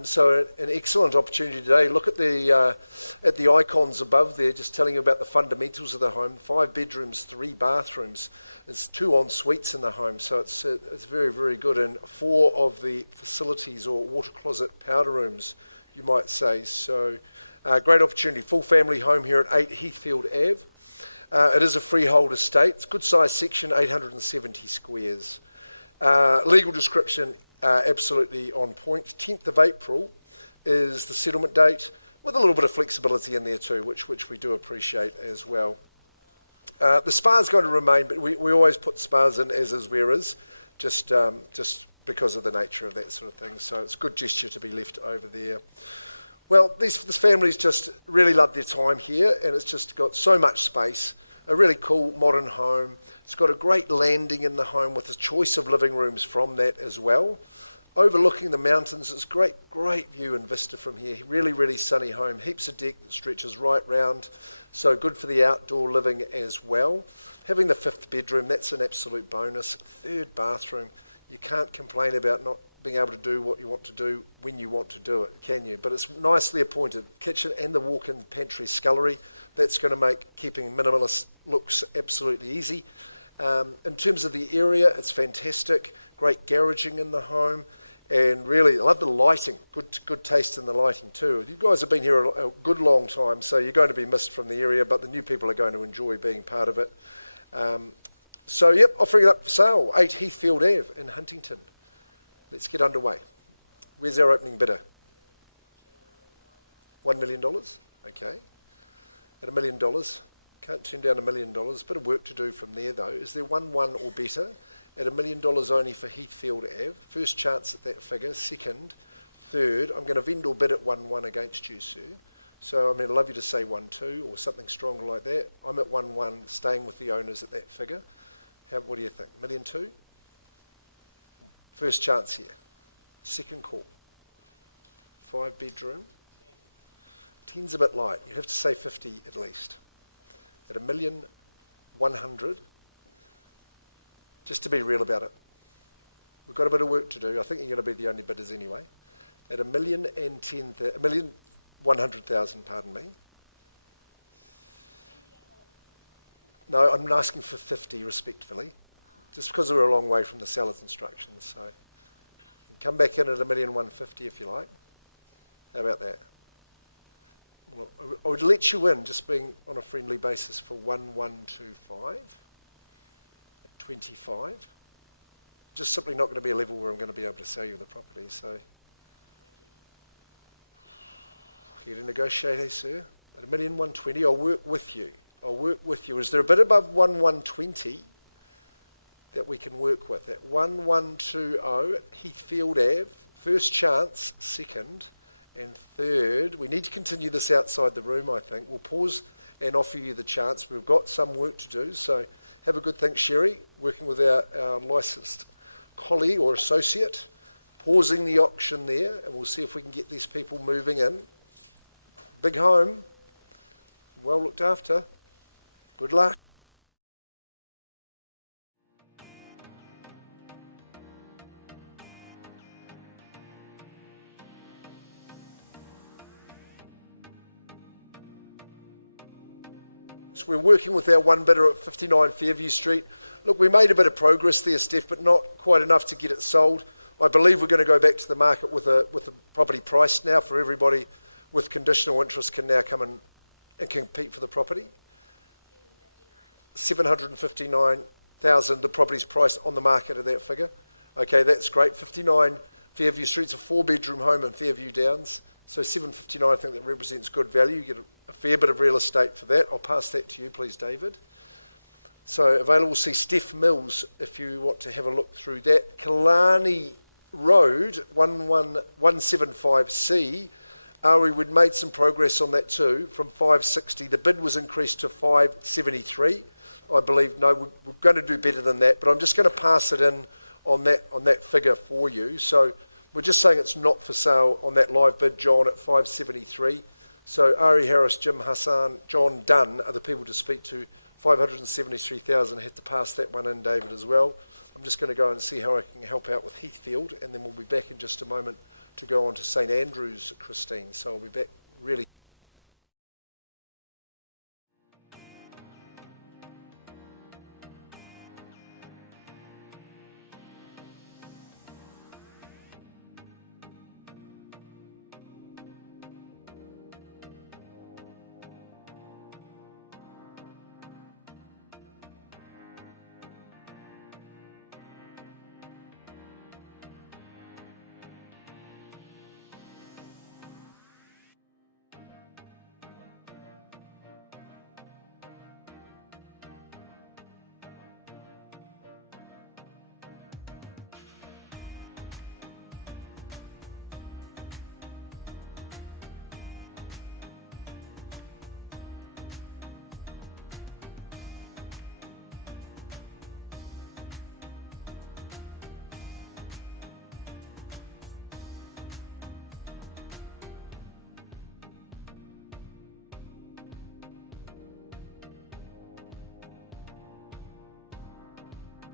So an excellent opportunity today. Look at the icons above there, just telling you about the fundamentals of the home. 5 bedrooms, 3 bathrooms. There's 2 en suites in the home, so it's very, very good. And 4 of the facilities or water closet powder rooms, you might say. So great opportunity. Full family home here at 8 Heathfield Ave. It is a freehold estate. It's a good size section, 870 squares. Legal description, absolutely on point. 10th of April is the settlement date, with a little bit of flexibility in there too, which we do appreciate as well. The spa's going to remain, but we always put spas in as is where is, just because of the nature of that sort of thing. So it's a good gesture to be left over there. Well, this family's just really loved their time here, and it's just got so much space. A really cool modern home. It's got a great landing in the home with a choice of living rooms from that as well. Overlooking the mountains, it's great view and vista from here. Really, really sunny home. Heaps of deck that stretches right round. So good for the outdoor living as well. Having the 5th bedroom, that's an absolute bonus. 3rd bathroom. You can't complain about not being able to do what you want to do when you want to do it, can you? But it's nicely appointed. Kitchen and the walk-in pantry scullery. That's going to make keeping minimalist looks absolutely easy. In terms of the area, it's fantastic. Great garaging in the home. And really, I love the lighting. Good taste in the lighting too. You guys have been here a good long time, so you're going to be missed from the area, but the new people are going to enjoy being part of it. So, yep, offering it up for sale. 8 Heathfield Ave in Huntington. Let's get underway. Where's our opening bidder? $1 million? Okay. At $1 million, can't turn down $1 million. Bit of work to do from there though. Is there 1-1 or better? At $1 million only for Heathfield Ave. First chance at that figure. Second, third. I'm going to vendor bid at 1-1 against you, sir. So I mean, I'd love you to say 1-2 or something stronger like that. I'm at 1-1, staying with the owners at that figure. What do you think? $1.2 million? First chance here. Second call. 5 bedroom. 10's a bit light. You have to say 50 at least. At $1,100,000. Just to be real about it. We've got a bit of work to do. I think you're going to be the only bidders anyway. At $1,100,000, pardon me. No, I'm asking for 50 respectfully. Just because we're a long way from the seller's instructions. So you can come back in at $1,150,000 if you like. How about that? Well, I would let you in just being on a friendly basis for 1,125. 25. Just simply not going to be a level where I'm going to be able to sell you the property. So, here to negotiate, eh, sir? At $1,120,000, I'll work with you. I'll work with you. Is there a bit above 1,120 that we can work with? At 1,120 at Heathfield Ave, first chance, second, and third. We need to continue this outside the room, I think. We'll pause and offer you the chance. We've got some work to do, so have a good think, Sherry, working with our licensed colleague or associate, pausing the auction there, and we'll see if we can get these people moving in. Big home, well looked after. Good luck. So we're working with our one bidder at 59 Fairview Street. Look, we made a bit of progress there, Steph, but not quite enough to get it sold. I believe we're going to go back to the market with a property price now for everybody with conditional interest can now come in and compete for the property. 759,000, the property's priced on the market at that figure. Okay, that's great. 59 Fairview Street's a 4-bedroom home in Fairview Downs. So 759, I think that represents good value. You get a fair bit of real estate for that. I'll pass that to you, please, David. So available, see Steph Mills if you want to have a look through that. Killarney Road, 175C. We'd made some progress on that too, from 560. The bid was increased to 573. I believe, no, we're going to do better than that, but I'm just going to pass it in on that figure for you. So we're just saying it's not for sale on that live bid, John, at 573. So Ari Harris, Jim Hassan, John Dunn are the people to speak to. 573,000, had to pass that one in, David, as well. I'm just going to go and see how I can help out with Heathfield, and then we'll be back in just a moment to go on to St Andrews, Christine. So I'll be back really.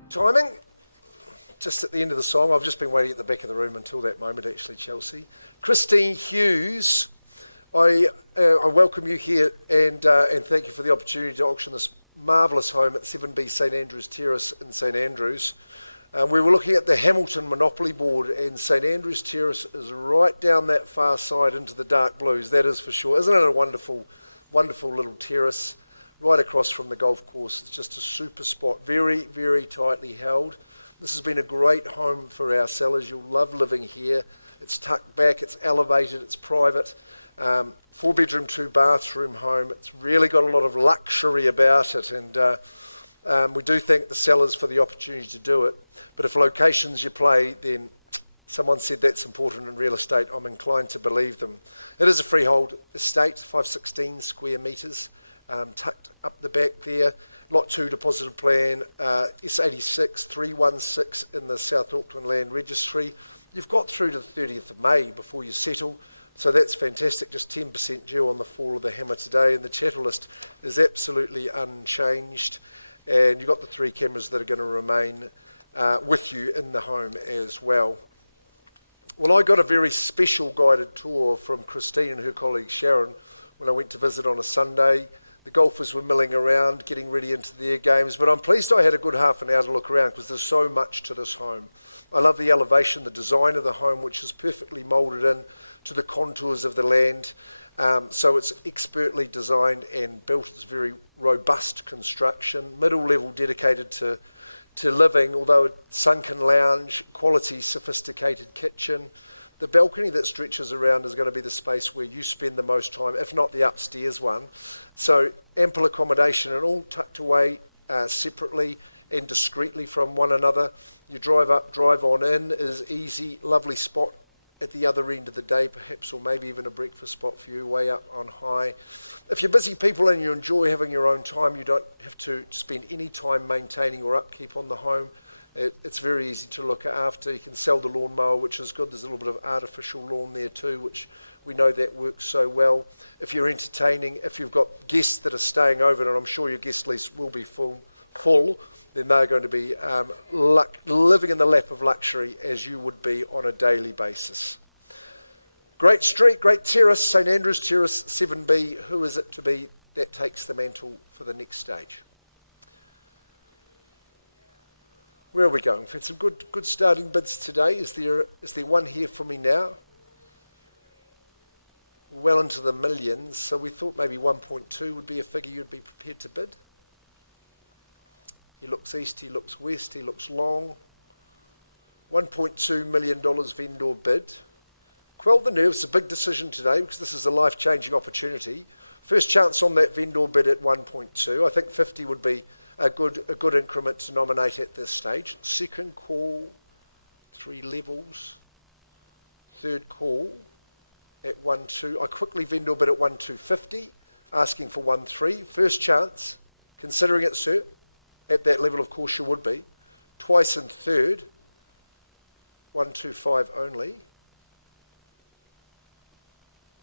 Timing, just at the end of the song. I've just been waiting at the back of the room until that moment, actually, Chelsea. Christine Hughes, I welcome you here and thank you for the opportunity to auction this marvellous home at 7B St Andrews Terrace in St Andrews. We were looking at the Hamilton Monopoly board, and St Andrews Terrace is right down that far side into the dark blues, that is for sure. Isn't it a wonderful, wonderful little terrace? Right across from the golf course. It's just a super spot, very, very tightly held. This has been a great home for our sellers. You'll love living here. It's tucked back, it's elevated, it's private. 4-bedroom, 2-bathroom home. It's really got a lot of luxury about it, and we do thank the sellers for the opportunity to do it. But if locations you play, then someone said that's important in real estate. I'm inclined to believe them. It is a freehold estate, 516 square metres, tucked up the back there. Lot 2 deposited plan, S86 316 in the South Auckland Land Registry. You've got through to the 30th of May before you settle, so that's fantastic. Just 10% due on the fall of the hammer today, and the chattel list is absolutely unchanged. And you've got the 3 cameras that are going to remain with you in the home as well. Well, I got a very special guided tour from Christine and her colleague Sharon when I went to visit on a Sunday. The golfers were milling around, getting ready into their games, but I'm pleased I had a good half an hour to look around because there's so much to this home. I love the elevation, the design of the home, which is perfectly moulded in to the contours of the land. So it's expertly designed and built. It's very robust construction, middle level dedicated to living, although a sunken lounge, quality sophisticated kitchen. The balcony that stretches around is going to be the space where you spend the most time, if not the upstairs one. So ample accommodation and all tucked away separately and discreetly from one another. You drive up, drive on in is easy, lovely spot at the other end of the day perhaps, or maybe even a breakfast spot for you way up on high. If you're busy people and you enjoy having your own time, you don't have to spend any time maintaining or upkeep on the home. It's very easy to look after. You can sell the lawnmower, which is good. There's a little bit of artificial lawn there too, which we know that works so well. If you're entertaining, if you've got guests that are staying over, and I'm sure your guest list will be full, then they're going to be living in the lap of luxury as you would be on a daily basis. Great street, great terrace, St Andrew's Terrace 7B. Who is it to be that takes the mantle for the next stage? Where are we going? We've had some good starting bids today. Is there one here for me now? Well into the millions, so we thought maybe 1.2 would be a figure you'd be prepared to bid. He looks east, he looks west, he looks long. $1.2 million vendor bid. Quell the nerves, a big decision today because this is a life-changing opportunity. First chance on that vendor bid at 1.2. I think 50 would be a good increment to nominate at this stage. Second call, 3 levels. Third call at 1.2. I quickly vendor bid at 1.250, asking for 1.3. First chance, considering it, sir. At that level, of course, you would be. Twice in third, 1.25 only.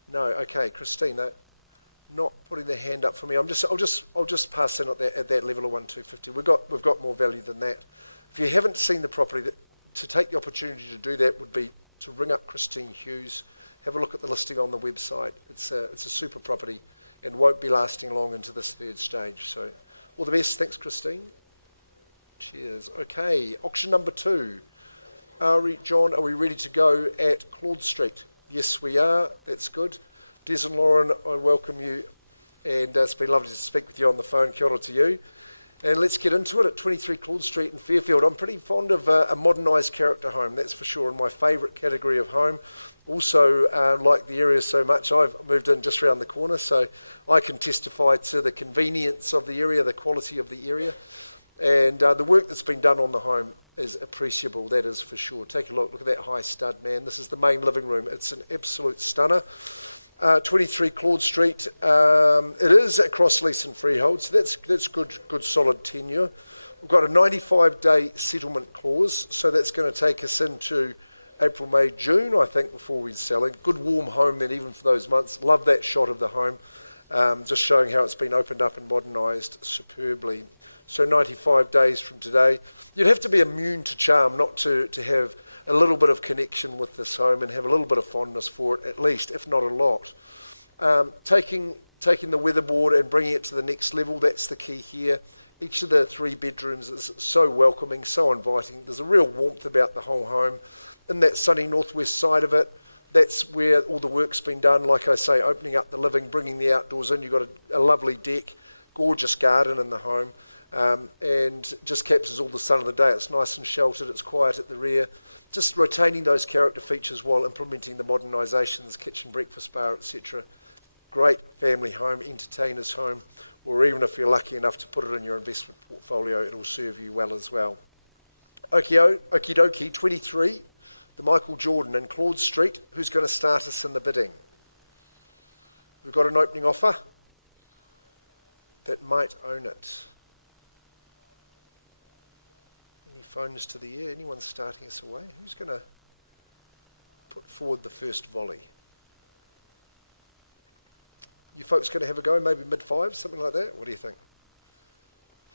No, okay, Christine, that not putting their hand up for me. I'll just pass in at that level of 1.250. We've got more value than that. If you haven't seen the property, to take the opportunity to do that would be to ring up Christine Hughes, have a look at the listing on the website. It's a super property and won't be lasting long into this third stage. So all the best. Thanks, Christine. Cheers. Okay, auction number 2. John, are we ready to go at Claude Street? Yes, we are. That's good. Des and Lauren, I welcome you, and it's been lovely to speak with you on the phone. Kia ora to you. And let's get into it at 23 Claude Street in Fairfield. I'm pretty fond of a modernised character home, that's for sure, and my favourite category of home. Also like the area so much, I've moved in just around the corner, so I can testify to the convenience of the area, the quality of the area, and the work that's been done on the home is appreciable, that is for sure. Take a look at that high stud, man. This is the main living room. It's an absolute stunner. 23 Claude Street. It is a cross lease and freehold, so that's good solid tenure. We've got a 95-day settlement clause, so that's going to take us into April, May, June, I think, before we're selling. Good warm home then, even for those months. Love that shot of the home, just showing how it's been opened up and modernised superbly. So 95 days from today. You'd have to be immune to charm not to have a little bit of connection with this home and have a little bit of fondness for it, at least, if not a lot. Taking the weatherboard and bringing it to the next level, that's the key here. Each of the 3 bedrooms is so welcoming, so inviting. There's a real warmth about the whole home. In that sunny northwest side of it, that's where all the work's been done. Like I say, opening up the living, bringing the outdoors in. You've got a lovely deck, gorgeous garden in the home. and just captures all the sun of the day. It's nice and sheltered, it's quiet at the rear, just retaining those character features while implementing the modernisations, kitchen, breakfast bar, etc. Great family home, entertainer's home, or even if you're lucky enough to put it in your investment portfolio, it'll serve you well as well. Okie dokie, 23, the Michael Jordan in Claude Street. Who's going to start us in the bidding? We've got an opening offer that might own it. Any phones to the air? Anyone starting us away? Who's going to put forward the first volley? You folks going to have a go, maybe mid-fives, something like that? What do you think?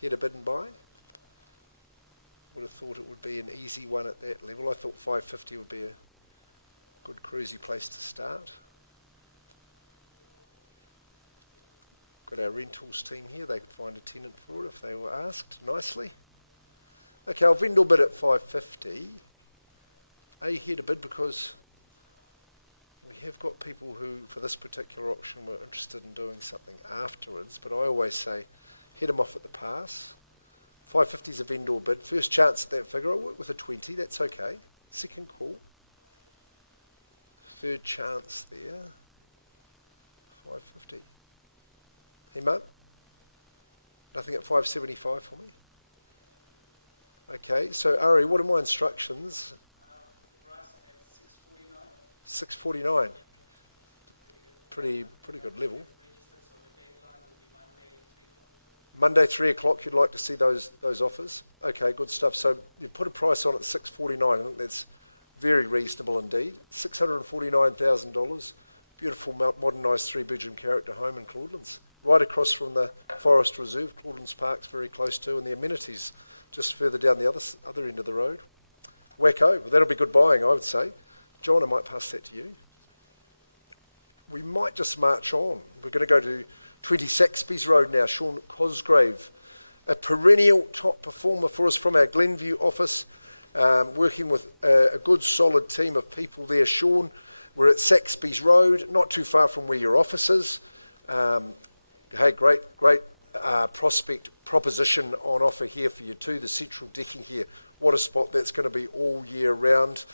Here to bid and buy? Would have thought it would be an easy one at that level. I thought 550 would be a good cruisy place to start. Got our rentals team here. They could find a tenant for it if they were asked nicely. Okay, I'll vendor bid at 550. Are you here to bid? Because we have got people who, for this particular auction, were interested in doing something afterwards, but I always say, head them off at the pass. 550 is a vendor bid. First chance at that figure, I'll work with a 20, that's okay. Second call. Third chance there. 550. Hey, mate? Nothing at 575 for me? Okay, so Ari, what are my instructions? Price at 649. 649. Pretty good level. Registered, so the deadline will be Monday, 3 o'clock. Monday, 3 o'clock, you'd like to see those offers? Okay, good stuff. So you put a price on at 649. I think that's very reasonable indeed. $649,000. Beautiful modernised 3-bedroom character home in Claudelands. Right across from the Forest Reserve. Claudelands Park's very close to, and the amenities just further down the other end of the road. Wacko. Well, that'll be good buying, I would say. John, I might pass that to you. We might just march on. We're going to go to 20 Saxby's Road now. Sean Cosgrave, a perennial top performer for us from our Glenview office, working with a good solid team of people there. Sean, we're at Saxby's Road, not too far from where your office is. Hey, great prospect proposition on offer here for you too. The central decking here, what a spot that's going to be all year round.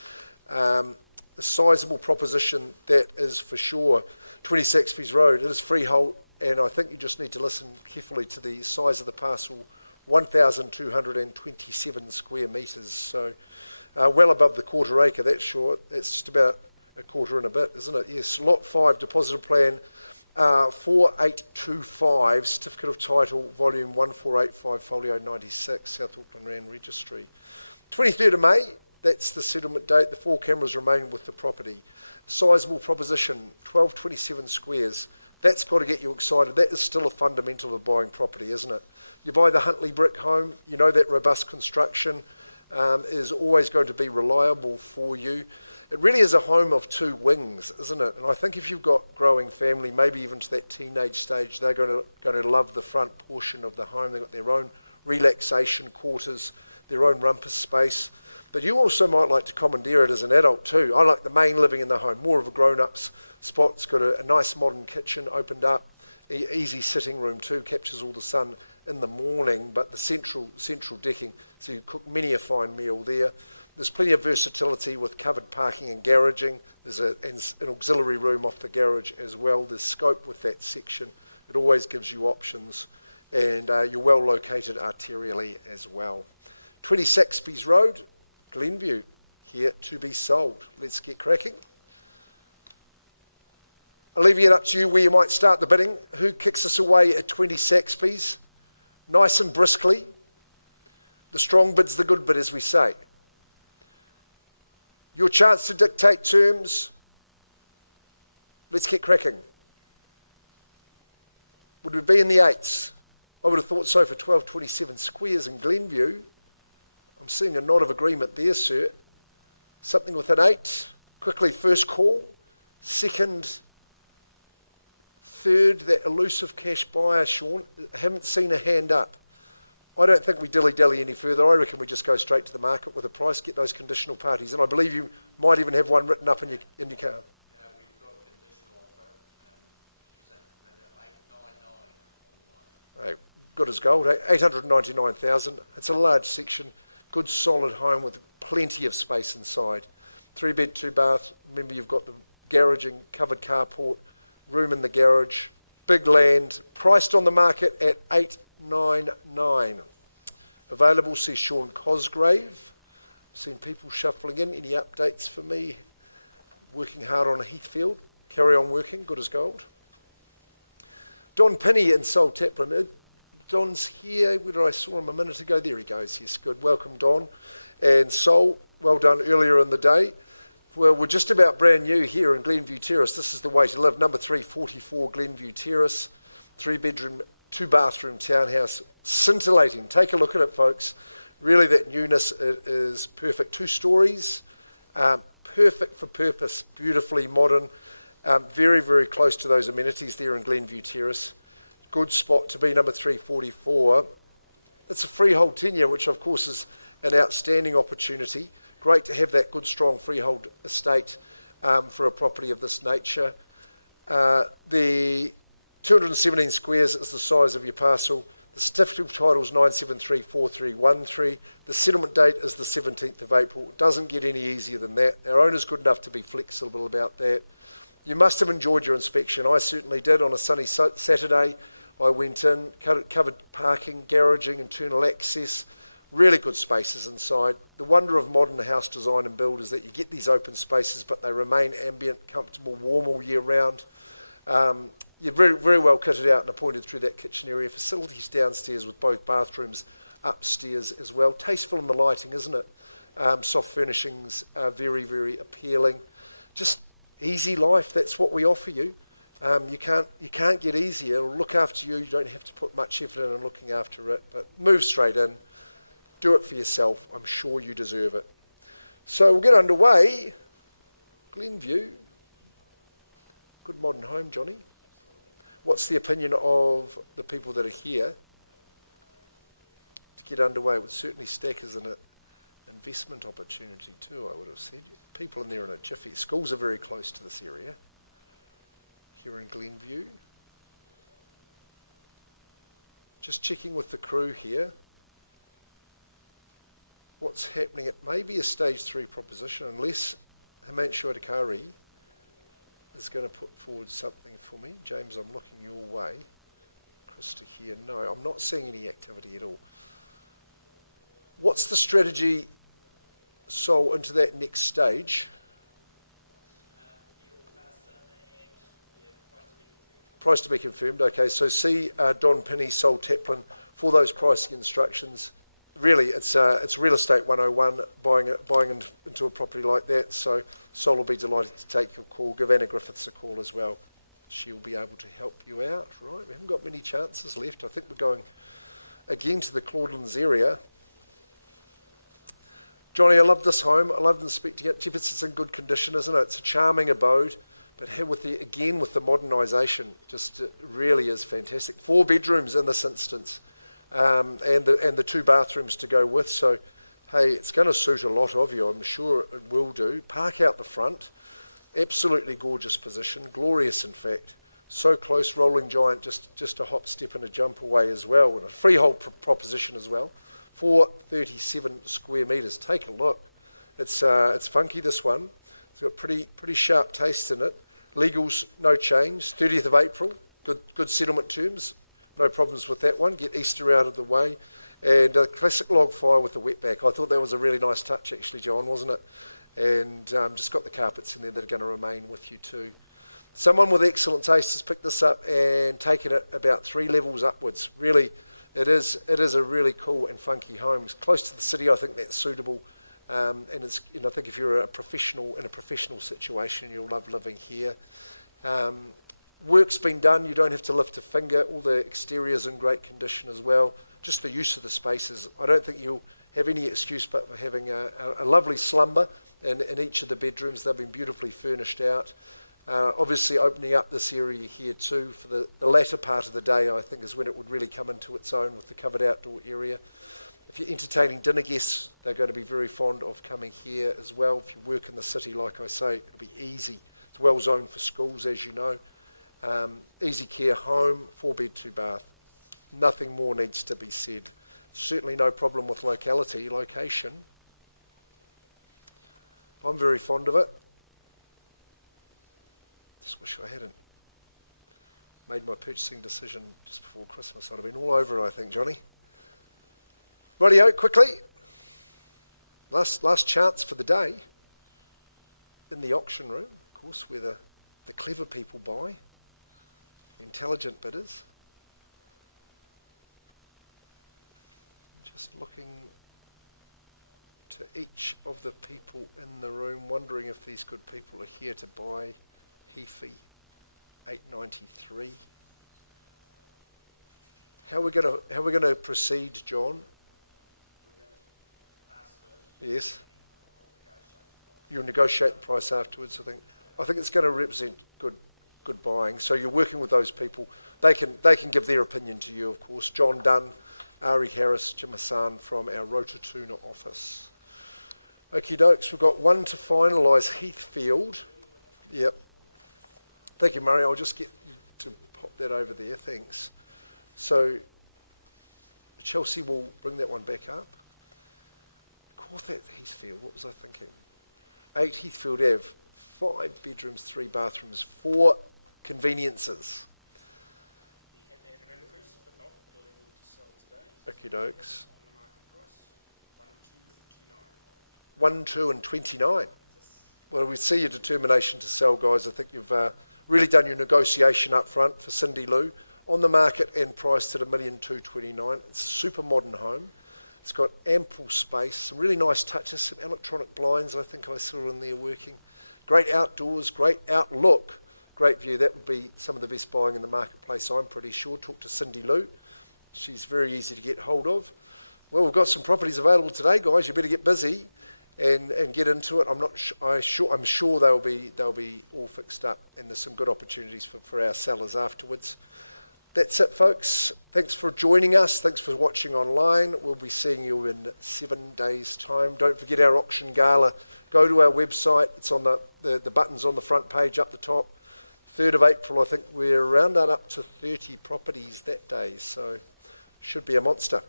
A sizable proposition, that is for sure. 20 Saxby's Road, it is freehold, and I think you just need to listen carefully to the size of the parcel, 1,227 square metres, so well above the quarter acre, that's short. That's just about a quarter and a bit, isn't it? Yes, Lot 5, deposited plan 4825, certificate of title, volume 1485, folio 96, South Auckland Land Registry. 23rd of May, that's the settlement date. The 4 cameras remain with the property. Sizable proposition, 1227 squares. That's got to get you excited. That is still a fundamental of buying property, isn't it? You buy the Huntley brick home, you know that robust construction is always going to be reliable for you. It really is a home of 2 wings, isn't it? And I think if you've got growing family, maybe even to that teenage stage, they're going to love the front portion of the home. They've got their own relaxation quarters, their own rumpus space. But you also might like to commandeer it as an adult too. I like the main living in the home, more of a grown-ups spot. It's got a nice modern kitchen opened up, easy sitting room too, captures all the sun in the morning, but the central decking, so you cook many a fine meal there. There's plenty of versatility with covered parking and garaging. There's an auxiliary room off the garage as well. There's scope with that section. It always gives you options, and you're well located arterially as well. 20 Saxby's Road, Glenview, here to be sold. Let's get cracking. I'll leave it up to you where you might start the bidding. Who kicks us away at 20 Saxby's? Nice and briskly. The strong bid's the good bid, as we say. Your chance to dictate terms. Let's get cracking. Would we be in the 8s? I would have thought so for 1227 squares in Glenview. I'm seeing a nod of agreement there, sir. Something with an 8. Quickly, first call. Second, third, that elusive cash buyer, Sean. Haven't seen a hand up. I don't think we dilly-dally any further. I reckon we just go straight to the market with a price, get those conditional parties. And I believe you might even have one written up in your car. Yeah, we've got conditional offer, present at 899 online. Right, good as gold, 899,000. It's a large section, good solid home with plenty of space inside. 3-bed, 2-bath. Remember, you've got the garaging, covered carport, room in the garage, big land, priced on the market at 899. Available, see Sean Cosgrave. Seen people shuffling in. Any updates for me? Working hard on a Heathfield. Carry on working, good as gold. Don Pinney and Sol Taplin. Don's here. Where did I saw him a minute ago? There he goes. Yes, good. Welcome, Don. And Sol, well done earlier in the day. Well, we're just about brand new here in Glenview Terrace. This is the way to live. Number 344 Glenview Terrace. 3-bedroom, 2-bathroom townhouse. Scintillating. Take a look at it, folks. Really, that newness is perfect. 2 stories. Perfect for purpose. Beautifully modern. Very, very close to those amenities there in Glenview Terrace. Good spot to be, number 344. It's a freehold tenure, which of course is an outstanding opportunity. Great to have that good, strong freehold estate for a property of this nature. The 217 squares is the size of your parcel. The certificate of title is 9734313. The settlement date is the 17th of April. It doesn't get any easier than that. Our owner's good enough to be flexible about that. You must have enjoyed your inspection. I certainly did. On a sunny Saturday, I went in, covered parking, garaging, internal access. Really good spaces inside. The wonder of modern house design and build is that you get these open spaces, but they remain ambient, comfortable, warm all year round. You're very, very well kitted out and appointed through that kitchen area. Facilities downstairs with both bathrooms upstairs as well. Tasteful in the lighting, isn't it? Soft furnishings are very, very appealing. Just easy life. That's what we offer you. You can't get easier. It'll look after you. You don't have to put much effort in looking after it. But move straight in. Do it for yourself. I'm sure you deserve it. So we'll get underway. Glenview. Good modern home, Johnny. What's the opinion of the people that are here to get underway? It would certainly stack as an investment opportunity too, I would have said. People in there in a jiffy. Schools are very close to this area here in Glenview. Just checking with the crew here. What's happening? It may be a stage 3 proposition unless Himanshu Adhikari is going to put forward something for me. James, I'm looking your way. Krista here. No, I'm not seeing any activity at all. What's the strategy, Sol, into that next stage? Price to be confirmed. Okay, so see Don Pinney, Sol Taplin for those pricing instructions. Really, it's real estate 101, buying into a property like that. So Sol will be delighted to take your call. Give Anna Griffiths a call as well. She'll be able to help you out, right? We haven't got many chances left. I think we're going again to the Claudelands area. Johnny, I love this home. I love the inspecting it. It's in good condition, isn't it? It's a charming abode, but with the modernisation, just really is fantastic. 4 bedrooms in this instance. And the 2 bathrooms to go with. So, hey, it's going to suit a lot of you. I'm sure it will do. Park out the front. Absolutely gorgeous position. Glorious, in fact. So close. Rolling Giant, just a hop, step and a jump away as well. And a freehold proposition as well. 437 square metres. Take a look. It's funky, this one. It's got pretty sharp taste in it. Legals, no change. 30th of April. Good settlement terms. No problems with that one. Get Easter out of the way. And a classic log fire with the wetback. I thought that was a really nice touch, actually, John, wasn't it? And just got the carpets in there that are going to remain with you too. Someone with excellent taste has picked this up and taken it about 3 levels upwards. Really, it is a really cool and funky home. It's close to the city. I think that's suitable. And it's, I think if you're a professional in a professional situation, you'll love living here. Work's been done, you don't have to lift a finger. All the exterior's in great condition as well. Just the use of the spaces. I don't think you'll have any excuse but for having a lovely slumber in each of the bedrooms. They've been beautifully furnished out. Obviously opening up this area here too for the latter part of the day, I think, is when it would really come into its own with the covered outdoor area. If you're entertaining dinner guests, they're going to be very fond of coming here as well. If you work in the city, like I say, it'll be easy. It's well zoned for schools, as you know. Easy care home, 4-bed, 2-bath. Nothing more needs to be said. Certainly no problem with location. I'm very fond of it. Just wish I hadn't made my purchasing decision just before Christmas. I'd have been all over it, I think, Johnny. Rightio, quickly. Last chance for the day. In the auction room, of course, where the clever people buy. The intelligent bidders. Just looking to each of the people in the room, wondering if these good people are here to buy Heafy 893. How are we going to proceed, John? Yes. You'll negotiate the price afterwards. I think it's going to represent good buying. So you're working with those people. They can give their opinion to you, of course. John Dunn, Ari Harris, Jim Hassan from our Rototuna office. Okie dokes, we've got one to finalise, Heathfield. Yep. Thank you, Murray. I'll just get you to pop that over there. Thanks. So Chelsea will bring that one back up. Call that Heathfield. What was I thinking? 8 Heathfield Ave, 5 bedrooms, 3 bathrooms, 4 conveniences. We have had an increase, but not the level to sell today. Okie dokes. On the market price, 1229. 1, 2 and 29. Well, we see your determination to sell, guys. I think you've really done your negotiation up front for Cindy Lou. On the market and priced at $1,229,000. It's a super modern home. It's got ample space, some really nice touches, some electronic blinds I think I saw in there working. Great outdoors, great outlook, great view. That would be some of the best buying in the marketplace, I'm pretty sure. Talk to Cindy Lou. She's very easy to get hold of. Well, we've got some properties available today, guys. You better get busy and get into it. I'm sure they'll be all fixed up, and there's some good opportunities for our sellers afterwards. That's it, folks. Thanks for joining us. Thanks for watching online. We'll be seeing you in 7 days' time. Don't forget our auction gala. Go to our website. It's on the buttons on the front page up the top. 3rd of April, I think we're around up to 30 properties that day, so should be a monster.